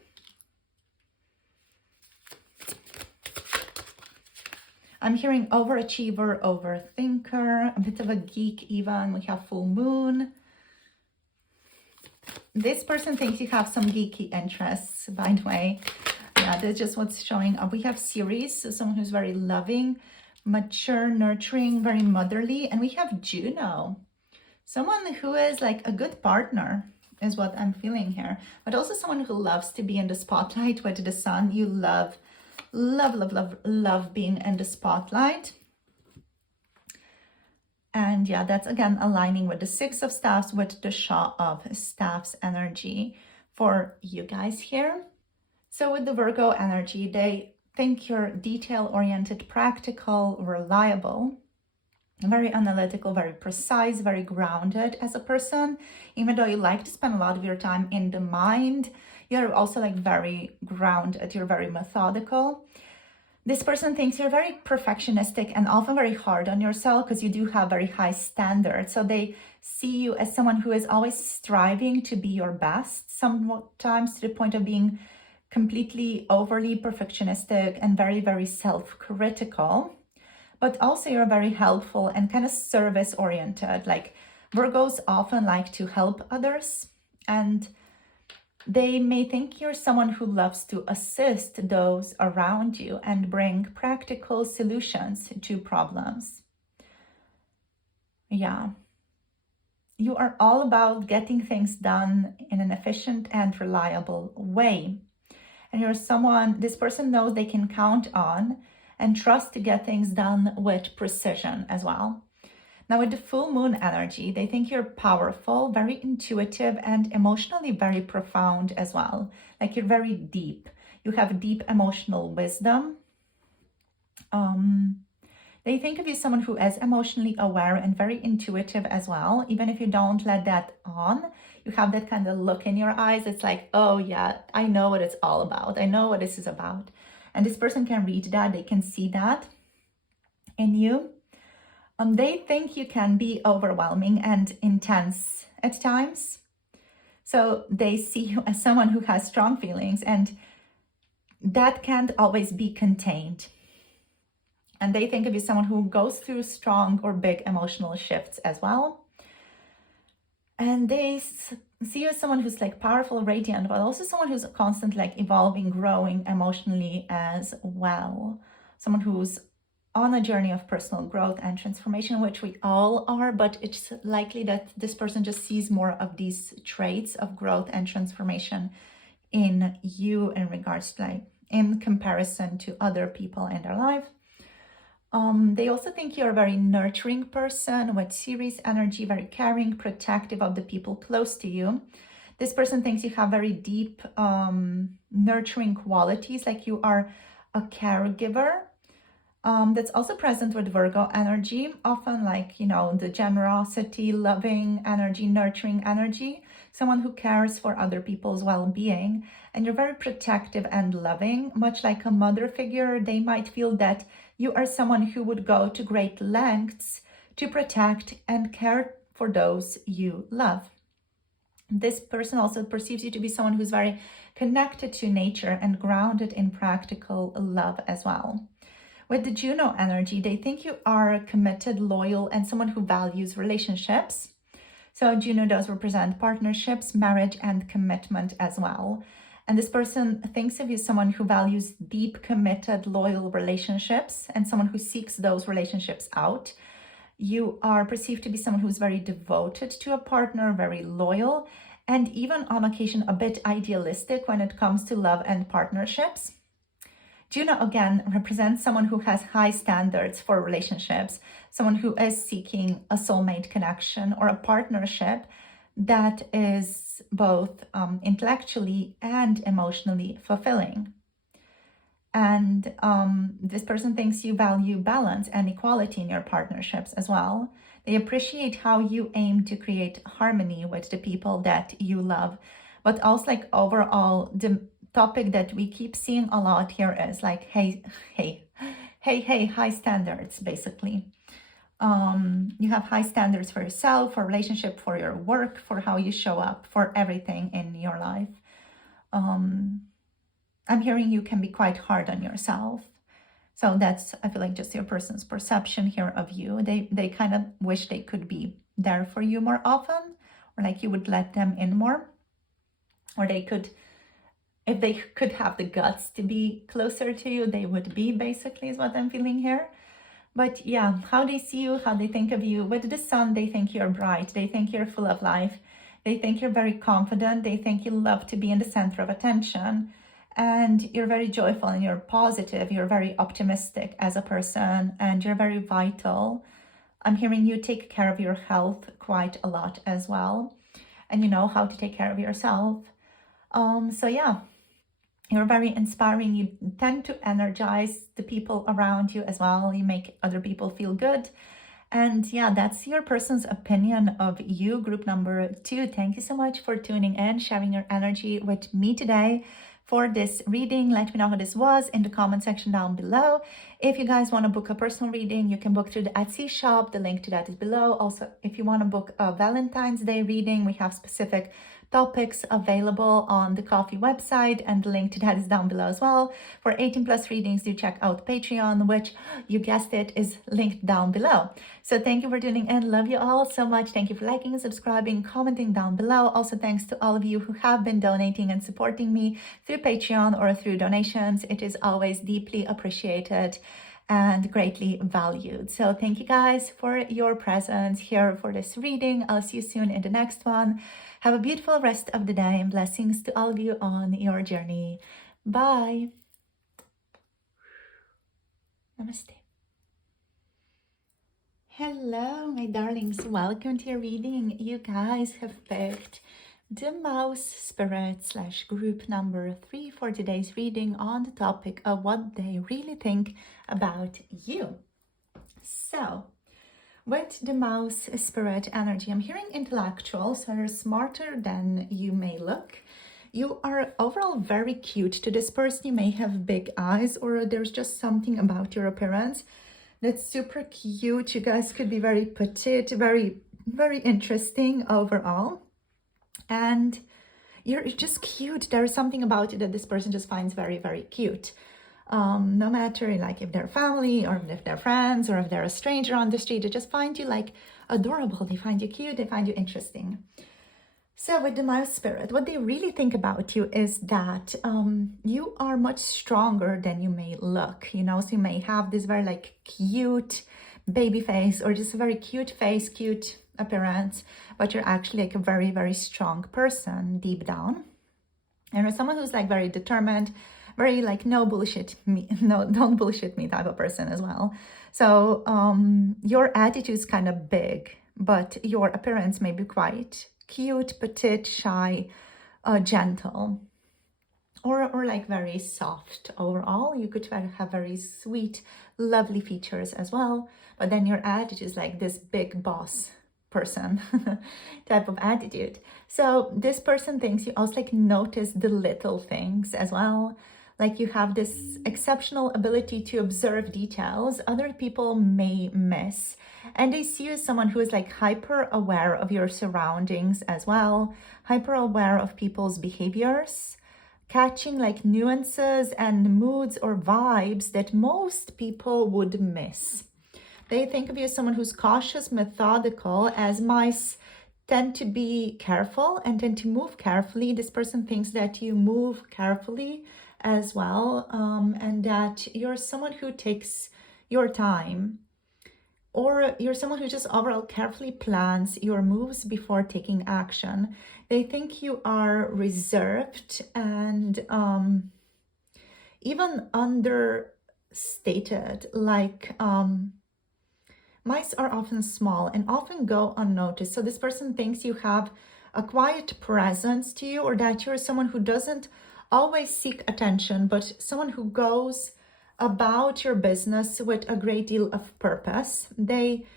I'm hearing overachiever, overthinker, a bit of a geek even. We have full moon. This person thinks you have some geeky interests, by the way. Yeah, that's just what's showing up. We have Ceres, so someone who's very loving, mature, nurturing, very motherly. And we have Juno, someone who is like a good partner, is what I'm feeling here. But also someone who loves to be in the spotlight with the sun. You love being in the spotlight. And yeah, that's again aligning with the Six of Staffs, with the Shah of Staffs energy for you guys here. So with the Virgo energy, they think you're detail-oriented, practical, reliable, very analytical, very precise, very grounded as a person. Even though you like to spend a lot of your time in the mind, you're also like very grounded, you're very methodical. This person thinks you're very perfectionistic and often very hard on yourself because you do have very high standards. So they see you as someone who is always striving to be your best, sometimes to the point of being completely overly perfectionistic and very, very self-critical. But also you're very helpful and kind of service-oriented. Like Virgos often like to help others, and they may think you're someone who loves to assist those around you and bring practical solutions to problems. Yeah. You are all about getting things done in an efficient and reliable way. And you're someone this person knows they can count on and trust to get things done with precision as well. Now with the full moon energy, they think you're powerful, very intuitive, and emotionally very profound as well. Like you're very deep. You have deep emotional wisdom. They think of you as someone who is emotionally aware and very intuitive as well. Even if you don't let that on, you have that kind of look in your eyes. It's like, oh yeah, I know what it's all about. I know what this is about. And this person can read that. They can see that in you. They think you can be overwhelming and intense at times. So they see you as someone who has strong feelings, and that can't always be contained. And they think of you as someone who goes through strong or big emotional shifts as well. And they see you as someone who's like powerful, radiant, but also someone who's constantly like evolving, growing emotionally as well. Someone who's on a journey of personal growth and transformation, which we all are, but it's likely that this person just sees more of these traits of growth and transformation in you in regards to like in comparison to other people in their life. They also think you're a very nurturing person with Ceres energy, very caring, protective of the people close to you. This person thinks you have very deep nurturing qualities, like you are a caregiver. That's also present with Virgo energy, often like, you know, the generosity, loving energy, nurturing energy, someone who cares for other people's well-being. And you're very protective and loving, much like a mother figure. They might feel that you are someone who would go to great lengths to protect and care for those you love. This person also perceives you to be someone who's very connected to nature and grounded in practical love as well. With the Juno energy, they think you are committed, loyal, and someone who values relationships. So Juno does represent partnerships, marriage, and commitment as well. And this person thinks of you as someone who values deep, committed, loyal relationships and someone who seeks those relationships out. You are perceived to be someone who's very devoted to a partner, very loyal, and even on occasion a bit idealistic when it comes to love and partnerships. Juno, again, represents someone who has high standards for relationships, someone who is seeking a soulmate connection or a partnership that is both intellectually and emotionally fulfilling. And this person thinks you value balance and equality in your partnerships as well. They appreciate how you aim to create harmony with the people that you love, but also like overall the topic that we keep seeing a lot here is like, hey, high standards, basically. You have high standards for yourself, for relationship, for your work, for how you show up, for everything in your life. I'm hearing you can be quite hard on yourself. So that's, I feel like, just your person's perception here of you. They kind of wish they could be there for you more often, or like you would let them in more, or they could, if they could have the guts to be closer to you, they would be, basically, is what I'm feeling here. But yeah, how they see you, how they think of you. With the sun, they think you're bright. They think you're full of life. They think you're very confident. They think you love to be in the center of attention. And you're very joyful and you're positive. You're very optimistic as a person and you're very vital. I'm hearing you take care of your health quite a lot as well. And you know how to take care of yourself. So yeah, you're very inspiring. You tend to energize the people around you as well. You make other people feel good. And yeah, that's your person's opinion of you, group number 2. Thank you so much for tuning in, sharing your energy with me today for this reading. Let me know how this was in the comment section down below. If you guys want to book a personal reading, you can book through the Etsy shop. The link to that is below. Also, if you want to book a Valentine's Day reading, we have specific topics available on the Coffee website, and the link to that is down below as well. For 18+ readings, do check out Patreon, which, you guessed it, is linked down below. So thank you for tuning in. Love you all so much. Thank you for liking and subscribing, commenting down below. Also, thanks to all of you who have been donating and supporting me through Patreon or through donations. It is always deeply appreciated and greatly valued. So thank you guys for your presence here for this reading. I'll see you soon in the next one. Have a beautiful rest of the day and blessings to all of you on your journey. Bye. Namaste. Hello, my darlings. Welcome to your reading. You guys have picked the Mouse Spirit / group number 3 for today's reading on the topic of what they really think about you. So, with the Mouse Spirit energy, I'm hearing intellectual, so you're smarter than you may look. You are overall very cute to this person. You may have big eyes, or there's just something about your appearance that's super cute. You guys could be very petite, very, very interesting overall. And you're just cute. There's something about you that this person just finds very, very cute. No matter like if they're family or if they're friends or if they're a stranger on the street, they just find you like adorable. They find you cute. They find you interesting. So with the Mouse Spirit, what they really think about you is that you are much stronger than you may look. You know, so you may have this very like cute baby face or just a very cute face, cute appearance, but you're actually like a very, very strong person deep down. And you're someone who's like very determined, very like no bullshit me, no, don't bullshit me type of person as well. So your attitude is kind of big, but your appearance may be quite cute, petite, shy, gentle, or like very soft overall. You could have very sweet, lovely features as well, but then your attitude is like this big boss person type of attitude. So this person thinks you also like notice the little things as well. Like you have this exceptional ability to observe details other people may miss. And they see you as someone who is like hyper aware of your surroundings as well, hyper aware of people's behaviors, catching like nuances and moods or vibes that most people would miss. They think of you as someone who's cautious, methodical, as mice tend to be careful and tend to move carefully. This person thinks that you move carefully as well, and that you're someone who takes your time, or you're someone who just overall carefully plans your moves before taking action. They think you are reserved and even understated, like mice are often small and often go unnoticed. So this person thinks you have a quiet presence to you, or that you're someone who doesn't always seek attention, but someone who goes about your business with a great deal of purpose. They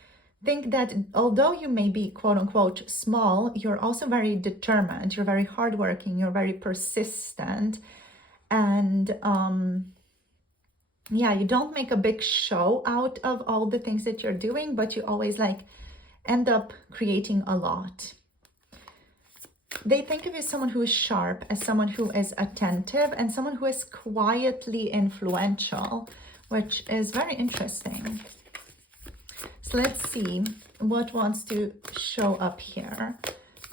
think that although you may be quote unquote small, you're also very determined, you're very hardworking, you're very persistent, and yeah, you don't make a big show out of all the things that you're doing, but you always like end up creating a lot. They think of you as someone who is sharp, as someone who is attentive, and someone who is quietly influential, which is very interesting. So let's see what wants to show up here.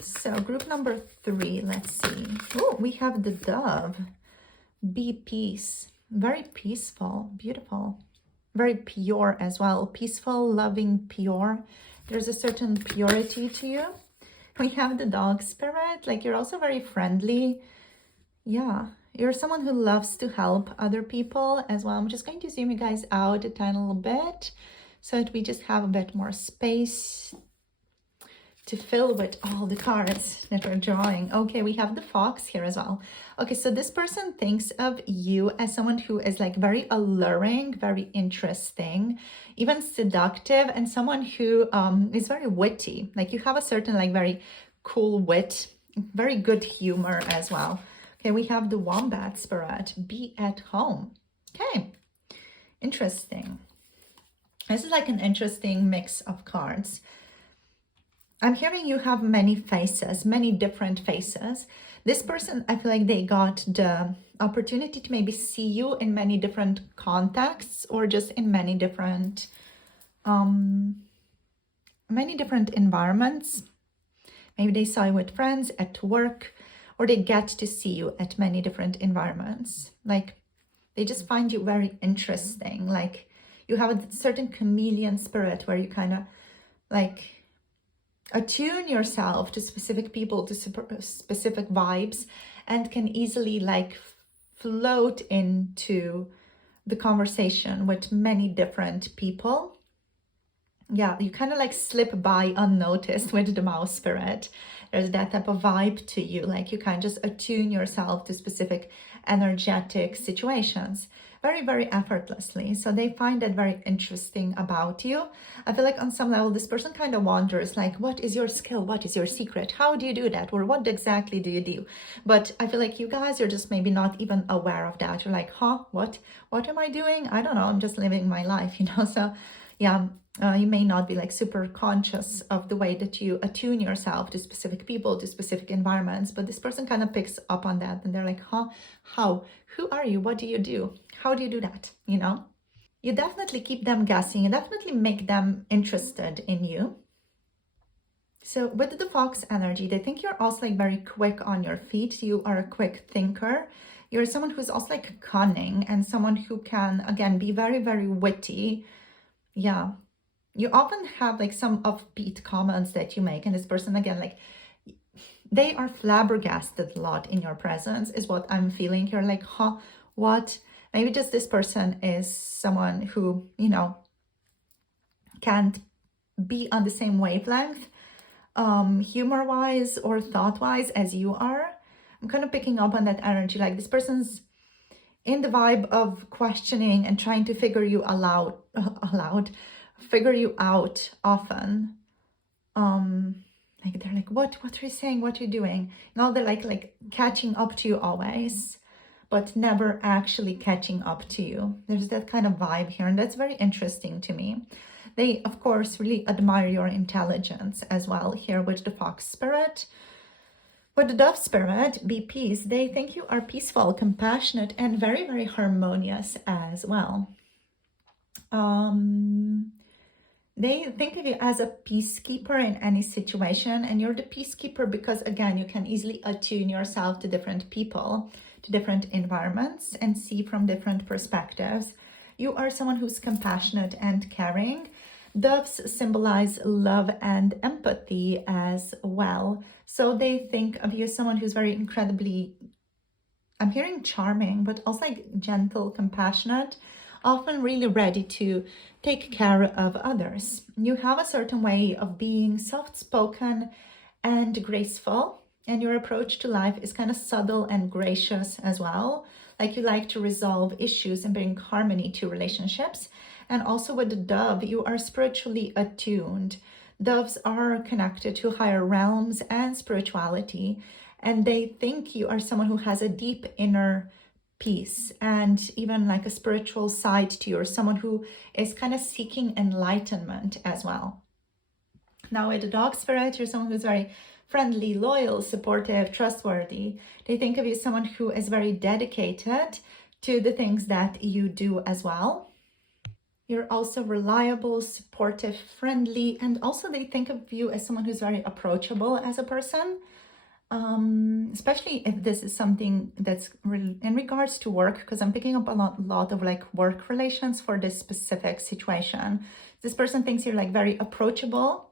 So group number 3, let's see. Oh, we have the dove. Be peace. Very peaceful, beautiful, very pure as well. Peaceful, loving, pure. There's a certain purity to you. We have the dog spirit, like you're also very friendly. Yeah, you're someone who loves to help other people as well. I'm just going to zoom you guys out a tiny little bit so that we just have a bit more space to fill with all the cards that we're drawing. Okay, we have the fox here as well. Okay, so this person thinks of you as someone who is like very alluring, very interesting, even seductive, and someone who is very witty. Like you have a certain like very cool wit, very good humor as well. Okay, we have the wombat spirit. Be at home. Okay, interesting. This is like an interesting mix of cards. I'm hearing you have many faces, many different faces. This person, I feel like they got the opportunity to maybe see you in many different contexts, or just in many different environments. Maybe they saw you with friends, at work, or they get to see you at many different environments. Like they just find you very interesting. Like you have a certain chameleon spirit where you kind of like attune yourself to specific people, to specific vibes, and can easily like float into the conversation with many different people. Yeah, you kind of like slip by unnoticed with the mouse spirit. There's that type of vibe to you, like you kind of just attune yourself to specific energetic situations very, very effortlessly. So they find that very interesting about you. I feel like on some level, this person kind of wonders like, what is your skill? What is your secret? How do you do that? Or what exactly do you do? But I feel like you guys are just maybe not even aware of that. You're like, huh, what am I doing? I don't know. I'm just living my life, you know? So yeah, you may not be like super conscious of the way that you attune yourself to specific people, to specific environments, but this person kind of picks up on that and they're like, huh, how, who are you? What do you do? How do you do that? You know, you definitely keep them guessing. You definitely make them interested in you. So with the fox energy, they think you're also like very quick on your feet. You are a quick thinker. You're someone who's also like cunning and someone who can, again, be very, very witty. Yeah, you often have like some offbeat comments that you make, and this person, again, like they are flabbergasted a lot in your presence is what I'm feeling here. Like, huh, what? Maybe just this person is someone who, you know, can't be on the same wavelength, humor-wise or thought-wise as you are. I'm kind of picking up on that energy. Like this person's in the vibe of questioning and trying to figure you figure you out often. Like they're like, what are you saying? What are you doing? Now they're like catching up to you always, but never actually catching up to you. There's that kind of vibe here, and that's very interesting to me. They, of course, really admire your intelligence as well here with the fox spirit. For the dove spirit, be peace. They think you are peaceful, compassionate, and very, very harmonious as well. They think of you as a peacekeeper in any situation, and you're the peacekeeper because, again, you can easily attune yourself to different people, to different environments, and see from different perspectives. You are someone who's compassionate and caring. Doves symbolize love and empathy as well. So they think of you as someone who's very incredibly, I'm hearing charming, but also like gentle, compassionate, often really ready to take care of others. You have a certain way of being soft-spoken and graceful, and your approach to life is kind of subtle and gracious as well. Like you like to resolve issues and bring harmony to relationships. And also with the dove, you are spiritually attuned. Doves are connected to higher realms and spirituality, and they think you are someone who has a deep inner peace and even like a spiritual side to you, or someone who is kind of seeking enlightenment as well. Now with the dog spirit, you're someone who's very friendly, loyal, supportive, trustworthy. They think of you as someone who is very dedicated to the things that you do as well. You're also reliable, supportive, friendly, and also they think of you as someone who's very approachable as a person. Especially if this is something that's in regards to work, because I'm picking up a lot of like work relations for this specific situation. This person thinks you're like very approachable,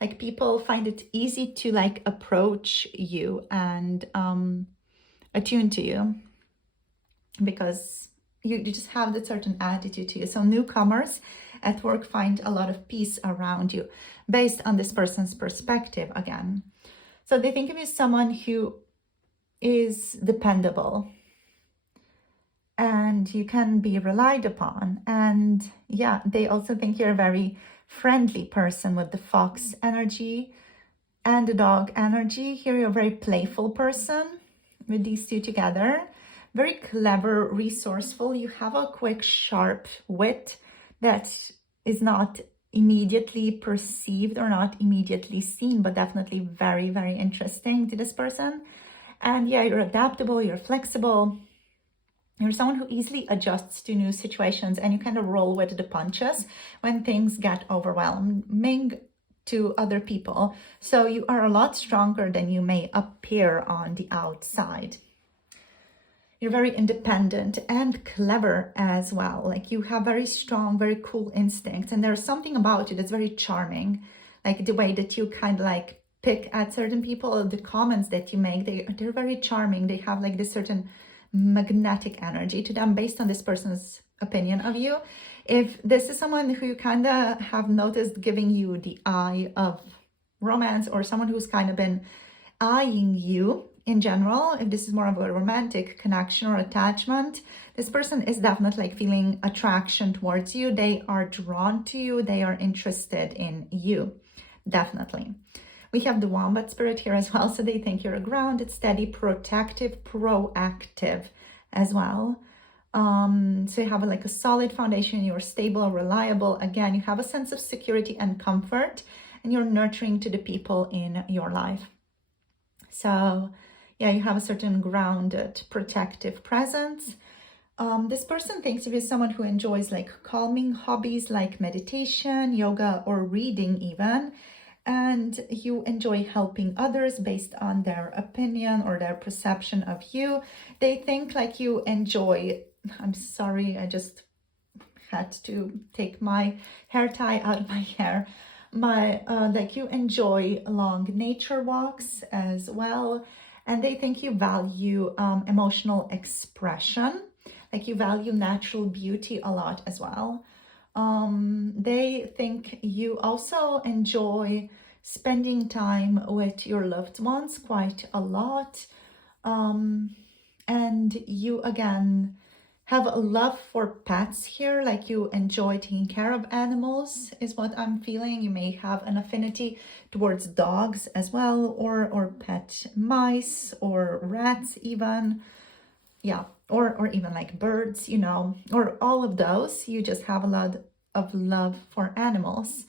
like people find it easy to like approach you and attune to you because you just have that certain attitude to you. So newcomers at work find a lot of peace around you based on this person's perspective again. So they think of you as someone who is dependable and you can be relied upon. And yeah, they also think you're a very friendly person with the fox energy and the dog energy. Here you're a very playful person with these two together. Very clever, resourceful. You have a quick, sharp wit that is not immediately perceived or not immediately seen, but definitely very, very interesting to this person. And yeah, you're adaptable, you're flexible, you're someone who easily adjusts to new situations, and you kind of roll with the punches when things get overwhelming to other people. So you are a lot stronger than you may appear on the outside. You're very independent and clever as well. Like you have very strong, very cool instincts. And there's something about you that's very charming. Like the way that you kind of like pick at certain people, the comments that you make, they're very charming. They have like this certain magnetic energy to them based on this person's opinion of you. If this is someone who you kind of have noticed giving you the eye of romance, or someone who's kind of been eyeing you, in general, if this is more of a romantic connection or attachment, this person is definitely like feeling attraction towards you. They are drawn to you. They are interested in you. Definitely. We have the wombat spirit here as well. So they think you're grounded, steady, protective, proactive as well. So you have like a solid foundation. You're stable, reliable. Again, you have a sense of security and comfort, and you're nurturing to the people in your life. So yeah, you have a certain grounded, protective presence. This person thinks of you as someone who enjoys like calming hobbies like meditation, yoga, or reading even. And you enjoy helping others based on their opinion or their perception of you. They think like you enjoy, I'm sorry, I just had to take my hair tie out of my hair. Like you enjoy long nature walks as well. And they think you value emotional expression, like you value natural beauty a lot as well. They think you also enjoy spending time with your loved ones quite a lot. And you, again, have a love for pets here, like you enjoy taking care of animals is what I'm feeling. You may have an affinity towards dogs as well, or pet mice or rats even. Yeah, or even like birds, you know, or all of those. You just have a lot of love for animals.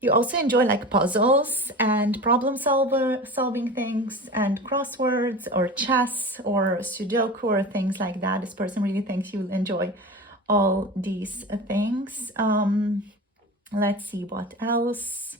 You also enjoy like puzzles and solving things and crosswords or chess or Sudoku or things like that. This person really thinks you'll enjoy all these things. Let's see what else.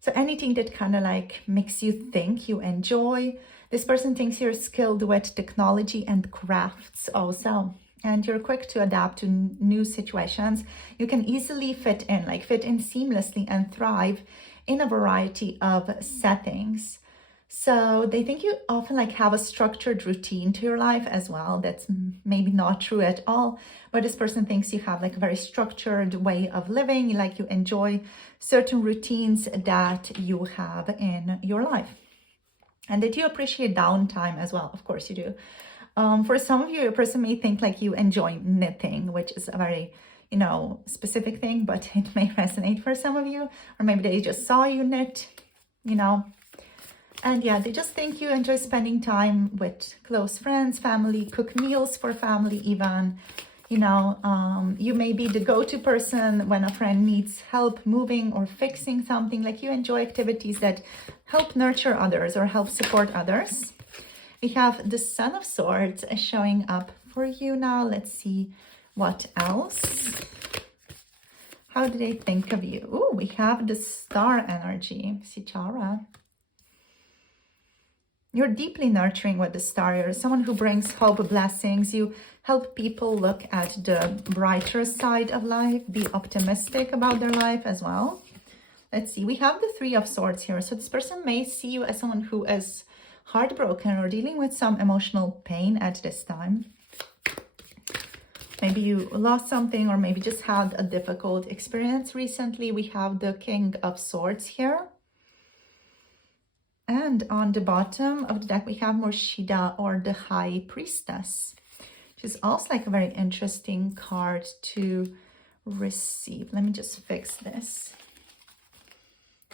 So anything that kind of like makes you think you enjoy. This person thinks you're skilled with technology and crafts also. And you're quick to adapt to new situations. You can easily fit in seamlessly and thrive in a variety of settings. So they think you often like have a structured routine to your life as well. That's maybe not true at all, but this person thinks you have like a very structured way of living, like you enjoy certain routines that you have in your life. And that you appreciate downtime as well. Of course you do. For some of you, a person may think like you enjoy knitting, which is a very, specific thing, but it may resonate for some of you. Or maybe they just saw you knit, And yeah, they just think you enjoy spending time with close friends, family, cook meals for family even. You may be the go-to person when a friend needs help moving or fixing something. Like you enjoy activities that help nurture others or help support others. We have the Son of Swords showing up for you now. Let's see what else. How do they think of you? Oh, we have the Star energy, Sichara. You're deeply nurturing with the Star. You're someone who brings hope, blessings. You help people look at the brighter side of life, be optimistic about their life as well. Let's see, we have the Three of Swords here. So this person may see you as someone who is heartbroken or dealing with some emotional pain at this time. Maybe you lost something or maybe just had a difficult experience recently. We have the King of Swords here. And on the bottom of the deck, we have Morshida, or the High Priestess, which is also like a very interesting card to receive. Let me just fix this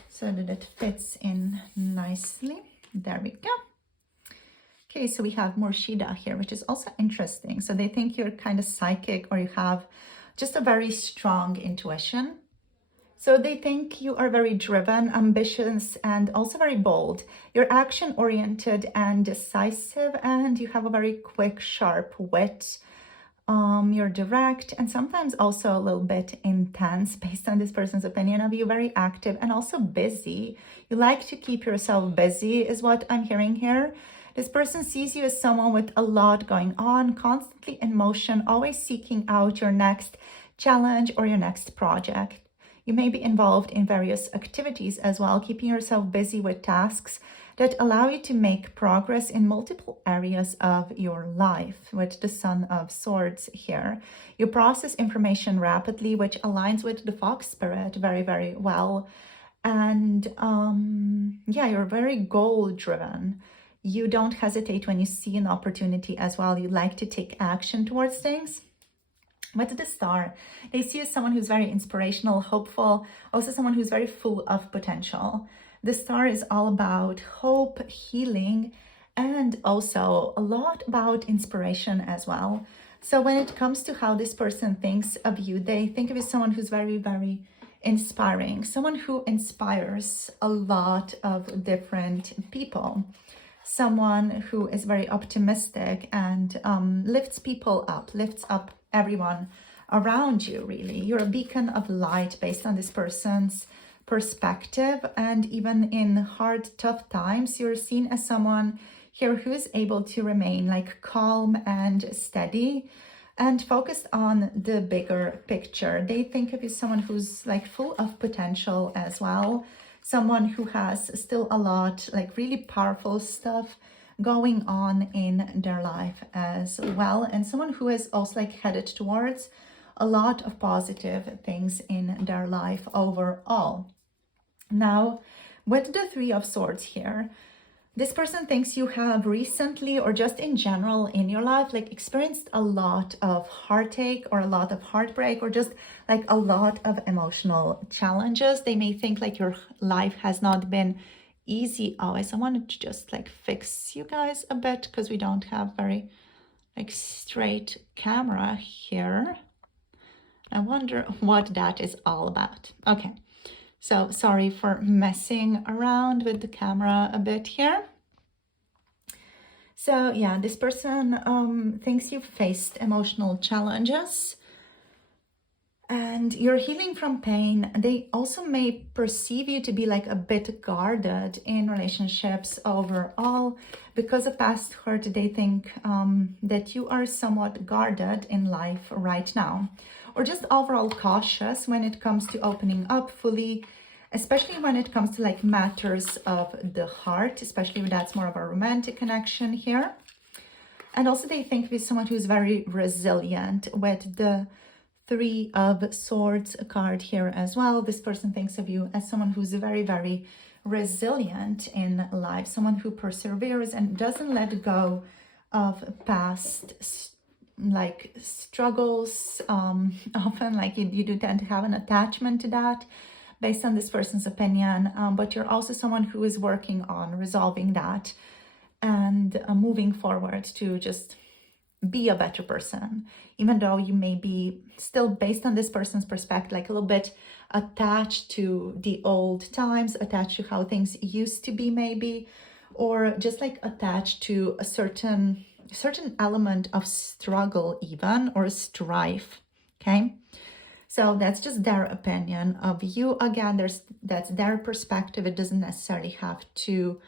so that it fits in nicely. There we go. Okay, so we have Morshida here, which is also interesting. So they think you're kind of psychic or you have just a very strong intuition. So they think you are very driven, ambitious, and also very bold. You're action-oriented and decisive, and you have a very quick, sharp wit. You're direct and sometimes also a little bit intense based on this person's opinion of you, very active and also busy. You like to keep yourself busy is what I'm hearing here. This person sees you as someone with a lot going on, constantly in motion, always seeking out your next challenge or your next project. You may be involved in various activities as well, keeping yourself busy with tasks that allow you to make progress in multiple areas of your life with the Son of Swords here. You process information rapidly, which aligns with the Fox spirit very, very well. And yeah, you're very goal-driven. You don't hesitate when you see an opportunity as well. You like to take action towards things. With the Star, they see you as someone who's very inspirational, hopeful, also someone who's very full of potential. The Star is all about hope, healing, and also a lot about inspiration as well. So when it comes to how this person thinks of you, they think of you as someone who's very, very inspiring, someone who inspires a lot of different people, someone who is very optimistic and lifts people up, lifts up everyone around you, really. You're a beacon of light based on this person's perspective, and even in hard, tough times, you're seen as someone here who's able to remain like calm and steady and focused on the bigger picture. They think of you as someone who's like full of potential as well, someone who has still a lot, like really powerful stuff going on in their life as well, and someone who is also like headed towards a lot of positive things in their life overall. Now, with the Three of Swords here, this person thinks you have recently or just in general in your life like experienced a lot of heartache or a lot of heartbreak or just like a lot of emotional challenges. They may think like your life has not been easy always. I wanted to just like fix you guys a bit because we don't have very like straight camera here. I wonder what that is all about. Okay, So sorry for messing around with the camera a bit here. So yeah, this person thinks you've faced emotional challenges and you're healing from pain. They also may perceive you to be like a bit guarded in relationships overall. Because of past hurt, they think that you are somewhat guarded in life right now, or just overall cautious when it comes to opening up fully, especially when it comes to like matters of the heart, especially if that's more of a romantic connection here. And also they think of you as someone who's very resilient with the Three of Swords card here as well. This person thinks of you as someone who's very, very resilient in life, someone who perseveres and doesn't let go of past like struggles. Often like you do tend to have an attachment to that based on this person's opinion, but you're also someone who is working on resolving that and moving forward to just be a better person, even though you may be still, based on this person's perspective, like a little bit attached to the old times, attached to how things used to be maybe, or just like attached to a certain element of struggle even, or strife. Okay, so that's just their opinion of you. Again, that's their perspective. It doesn't necessarily have to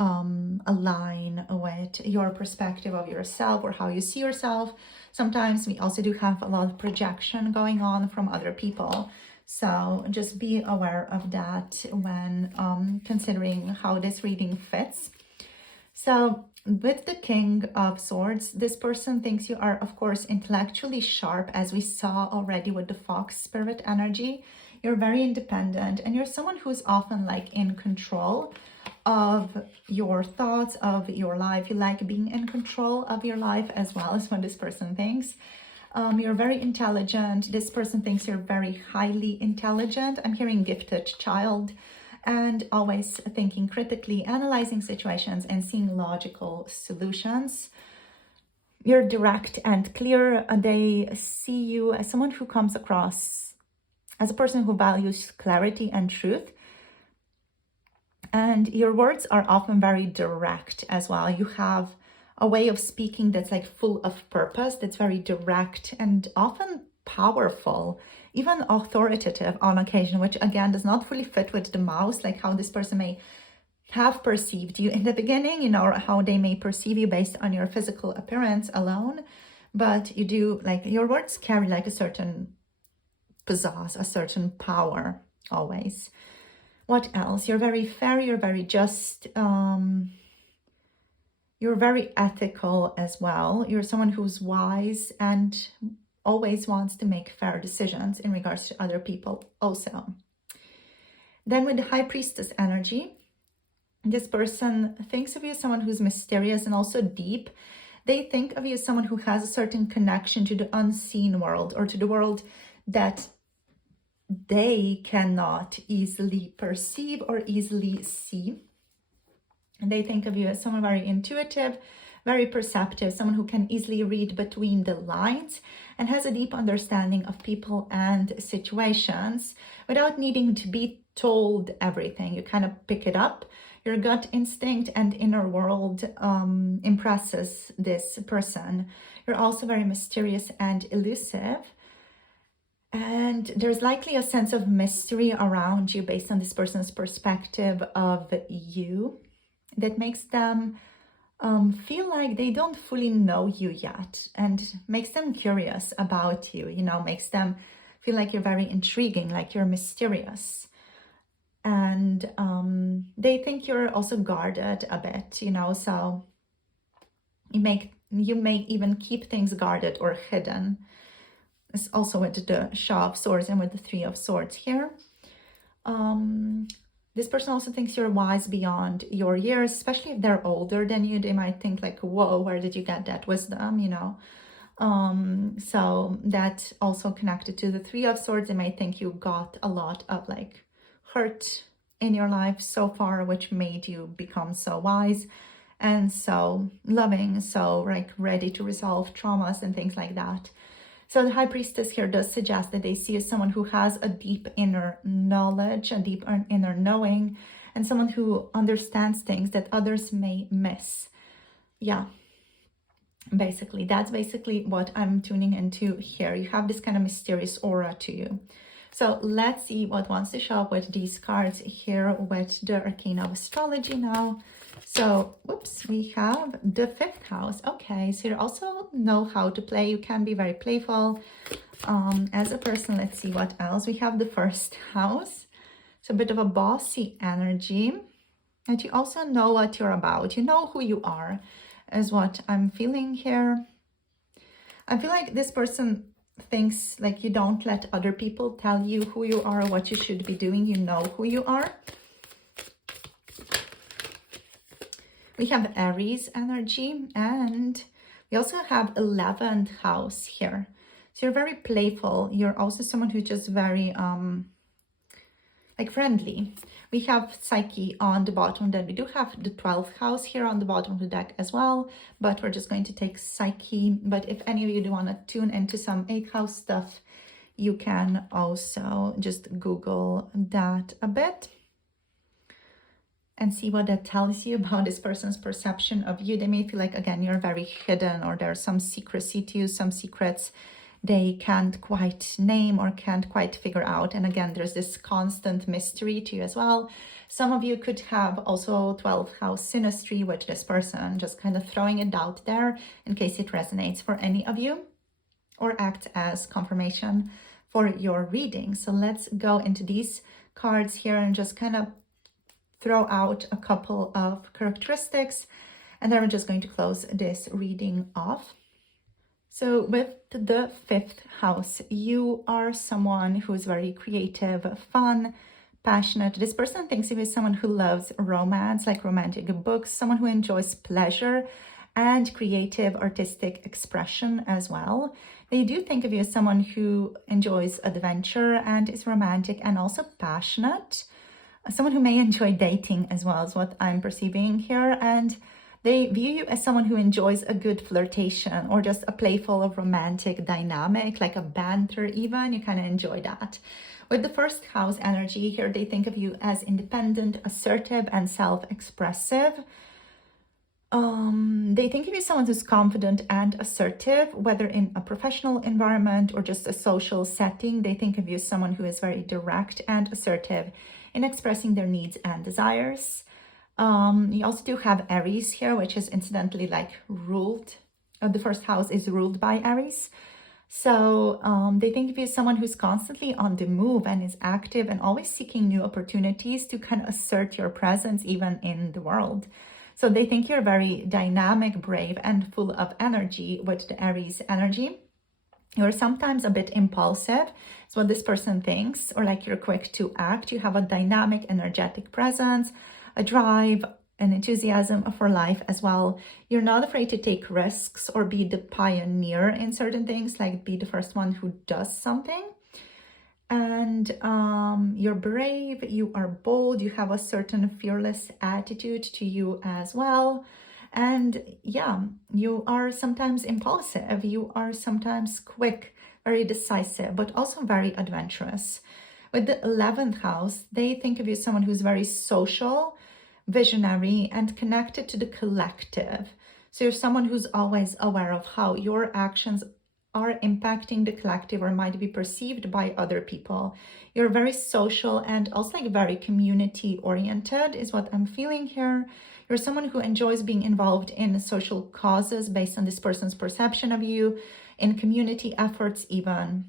align with your perspective of yourself or how you see yourself. Sometimes we also do have a lot of projection going on from other people. So just be aware of that when considering how this reading fits. So with the King of Swords, this person thinks you are, of course, intellectually sharp, as we saw already with the Fox Spirit energy. You're very independent and you're someone who's often like in control of your thoughts, of your life. You like being in control of your life as well, as what this person thinks. You're very intelligent. This person thinks you're very highly intelligent. I'm hearing gifted child, and always thinking critically, analyzing situations and seeing logical solutions. You're direct and clear. They see you as someone who comes across as a person who values clarity and truth. And your words are often very direct as well. You have a way of speaking that's like full of purpose, that's very direct and often powerful, even authoritative on occasion, which again does not fully fit with the mouse, like how this person may have perceived you in the beginning, you know, or how they may perceive you based on your physical appearance alone. But you do, like, your words carry like a certain pizzazz, a certain power always. What else? You're very fair, you're very just, you're very ethical as well. You're someone who's wise and always wants to make fair decisions in regards to other people also. Then with the High Priestess energy, this person thinks of you as someone who's mysterious and also deep. They think of you as someone who has a certain connection to the unseen world, or to the world that they cannot easily perceive or easily see. And they think of you as someone very intuitive, very perceptive, someone who can easily read between the lines and has a deep understanding of people and situations without needing to be told everything. You kind of pick it up. Your gut instinct and inner world impresses this person. You're also very mysterious and elusive. And there's likely a sense of mystery around you based on this person's perspective of you that makes them feel like they don't fully know you yet, and makes them curious about you, you know, makes them feel like you're very intriguing, like you're mysterious. And they think you're also guarded a bit, you know, so you may even keep things guarded or hidden. It's also with the Shah of Swords and with the Three of Swords here. This person also thinks you're wise beyond your years, especially if they're older than you. They might think like, whoa, where did you get that wisdom, you know? So that's also connected to the Three of Swords. They might think you got a lot of like hurt in your life so far, which made you become so wise and so loving, so like ready to resolve traumas and things like that. So the High Priestess here does suggest that they see as someone who has a deep inner knowledge, a deep inner knowing, and someone who understands things that others may miss. Yeah, basically, that's basically what I'm tuning into here. You have this kind of mysterious aura to you. So let's see what wants to show up with these cards here with the Arcana of Astrology now. So, whoops, we have the 5th house. Okay, so you also know how to play. You can be very playful as a person. Let's see what else. We have the 1st house. So a bit of a bossy energy. And you also know what you're about. You know who you are, is what I'm feeling here. I feel like this person thinks like you don't let other people tell you who you are, what you should be doing. You know who you are. We have Aries energy, and we also have 11th house here. So you're very playful. You're also someone who's just very like friendly. We have Psyche on the bottom, then we do have the 12th house here on the bottom of the deck as well, but we're just going to take Psyche. But if any of you do want to tune into some 8th house stuff, you can also just Google that a bit and see what that tells you about this person's perception of you. They may feel like, again, you're very hidden, or there's some secrecy to you, some secrets they can't quite name or can't quite figure out. And again, there's this constant mystery to you as well. Some of you could have also 12th house synastry with this person, just kind of throwing it out there in case it resonates for any of you or act as confirmation for your reading. So let's go into these cards here and just kind of throw out a couple of characteristics, and then we're just going to close this reading off. So with the 5th house, you are someone who is very creative, fun, passionate. This person thinks of you as someone who loves romance, like romantic books, someone who enjoys pleasure and creative artistic expression as well. They do think of you as someone who enjoys adventure and is romantic and also passionate. Someone who may enjoy dating as well is what I'm perceiving here. And they view you as someone who enjoys a good flirtation or just a playful romantic dynamic, like a banter even. You kind of enjoy that. With the 1st house energy here, they think of you as independent, assertive, and self-expressive. They think of you as someone who's confident and assertive, whether in a professional environment or just a social setting. They think of you as someone who is very direct and assertive in expressing their needs and desires. You also do have Aries here, which is incidentally like ruled. The 1st house is ruled by Aries. So they think of you as someone who's constantly on the move and is active and always seeking new opportunities to kind of assert your presence even in the world. So they think you're very dynamic, brave, and full of energy with the Aries energy. You're sometimes a bit impulsive, is what this person thinks, or like you're quick to act. You have a dynamic, energetic presence, a drive, an enthusiasm for life as well. You're not afraid to take risks or be the pioneer in certain things, like be the first one who does something. And you're brave, you are bold, you have a certain fearless attitude to you as well. And yeah, you are sometimes impulsive, you are sometimes quick, very decisive, but also very adventurous. With the 11th house, they think of you as someone who's very social, visionary, and connected to the collective. So you're someone who's always aware of how your actions are impacting the collective or might be perceived by other people. You're very social and also like very community oriented is what I'm feeling here. You're someone who enjoys being involved in social causes based on this person's perception of you, in community efforts even,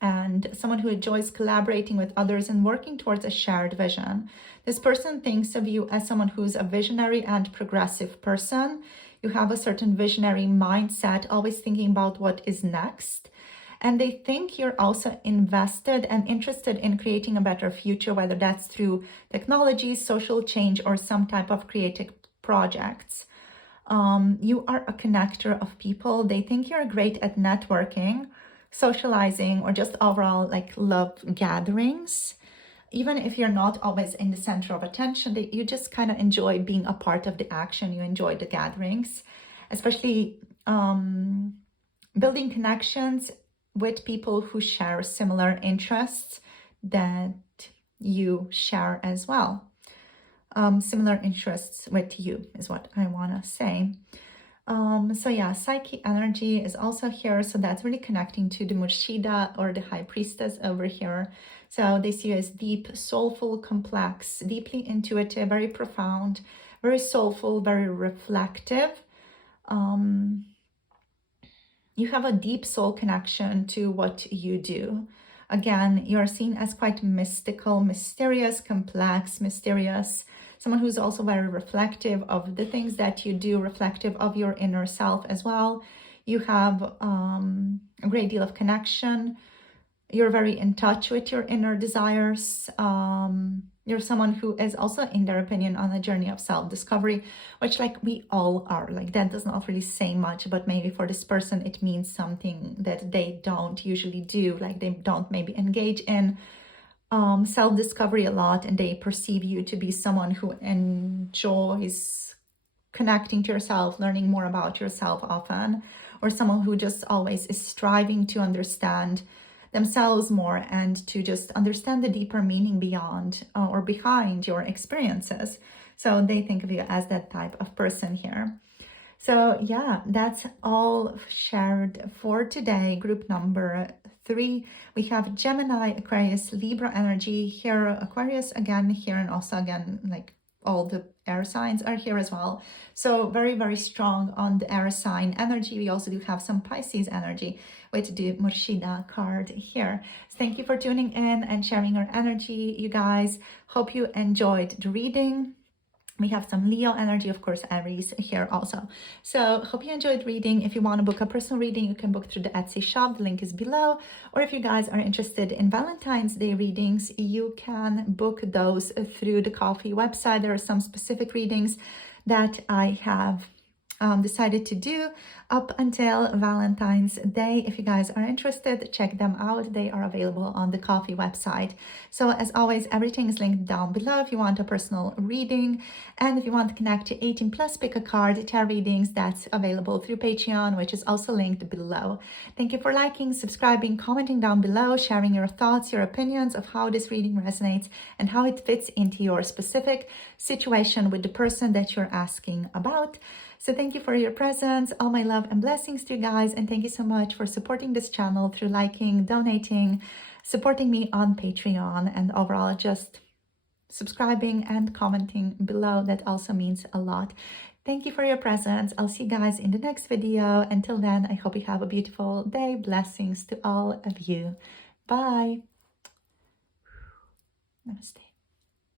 and someone who enjoys collaborating with others and working towards a shared vision. This person thinks of you as someone who's a visionary and progressive person. You have a certain visionary mindset, always thinking about what is next. And they think you're also invested and interested in creating a better future, whether that's through technology, social change, or some type of creative projects. You are a connector of people. They think you're great at networking, socializing, or just overall like love gatherings. Even if you're not always in the center of attention, you just kind of enjoy being a part of the action. You enjoy the gatherings, especially building connections with people who share similar interests that you share as well. Similar interests with you is what I want to say. So yeah, Psyche energy is also here. So that's really connecting to the Murshida or the High Priestess over here. So they see you as deep, soulful, complex, deeply intuitive, very profound, very soulful, very reflective. You have a deep soul connection to what you do. Again, you're seen as quite mystical, mysterious, complex, mysterious, someone who's also very reflective of the things that you do, reflective of your inner self as well. You have a great deal of connection. You're very in touch with your inner desires. You're someone who is also, in their opinion, on a journey of self-discovery, which like we all are. Like that does not really say much, but maybe for this person, it means something that they don't usually do. Like they don't maybe engage in self-discovery a lot, and they perceive you to be someone who enjoys connecting to yourself, learning more about yourself often, or someone who just always is striving to understand themselves more and to just understand the deeper meaning beyond or behind your experiences. So they think of you as that type of person here. So yeah, that's all shared for today. Group number 3, we have Gemini, Aquarius, Libra energy here, Aquarius again here, and also again, like all the air signs are here as well. So very, very strong on the air sign energy. We also do have some Pisces energy with the Murshida card here. So thank you for tuning in and sharing your energy, you guys. Hope you enjoyed the reading. We have some Leo energy, of course, Aries here also. So hope you enjoyed reading. If you want to book a personal reading, you can book through the Etsy shop. The link is below. Or if you guys are interested in Valentine's Day readings, you can book those through the Coffee website. There are some specific readings that I have decided to do up until Valentine's Day. If you guys are interested, check them out. They are available on the Coffee website. So as always, everything is linked down below if you want a personal reading. And if you want to connect to 18 plus, pick a card, tarot readings, that's available through Patreon, which is also linked below. Thank you for liking, subscribing, commenting down below, sharing your thoughts, your opinions of how this reading resonates and how it fits into your specific situation with the person that you're asking about. So thank you for your presence, all my love and blessings to you guys, and thank you so much for supporting this channel through liking, donating, supporting me on Patreon, and overall just subscribing and commenting below. That also means a lot. Thank you for your presence. I'll see you guys in the next video. Until then, I hope you have a beautiful day. Blessings to all of you. Bye. Namaste.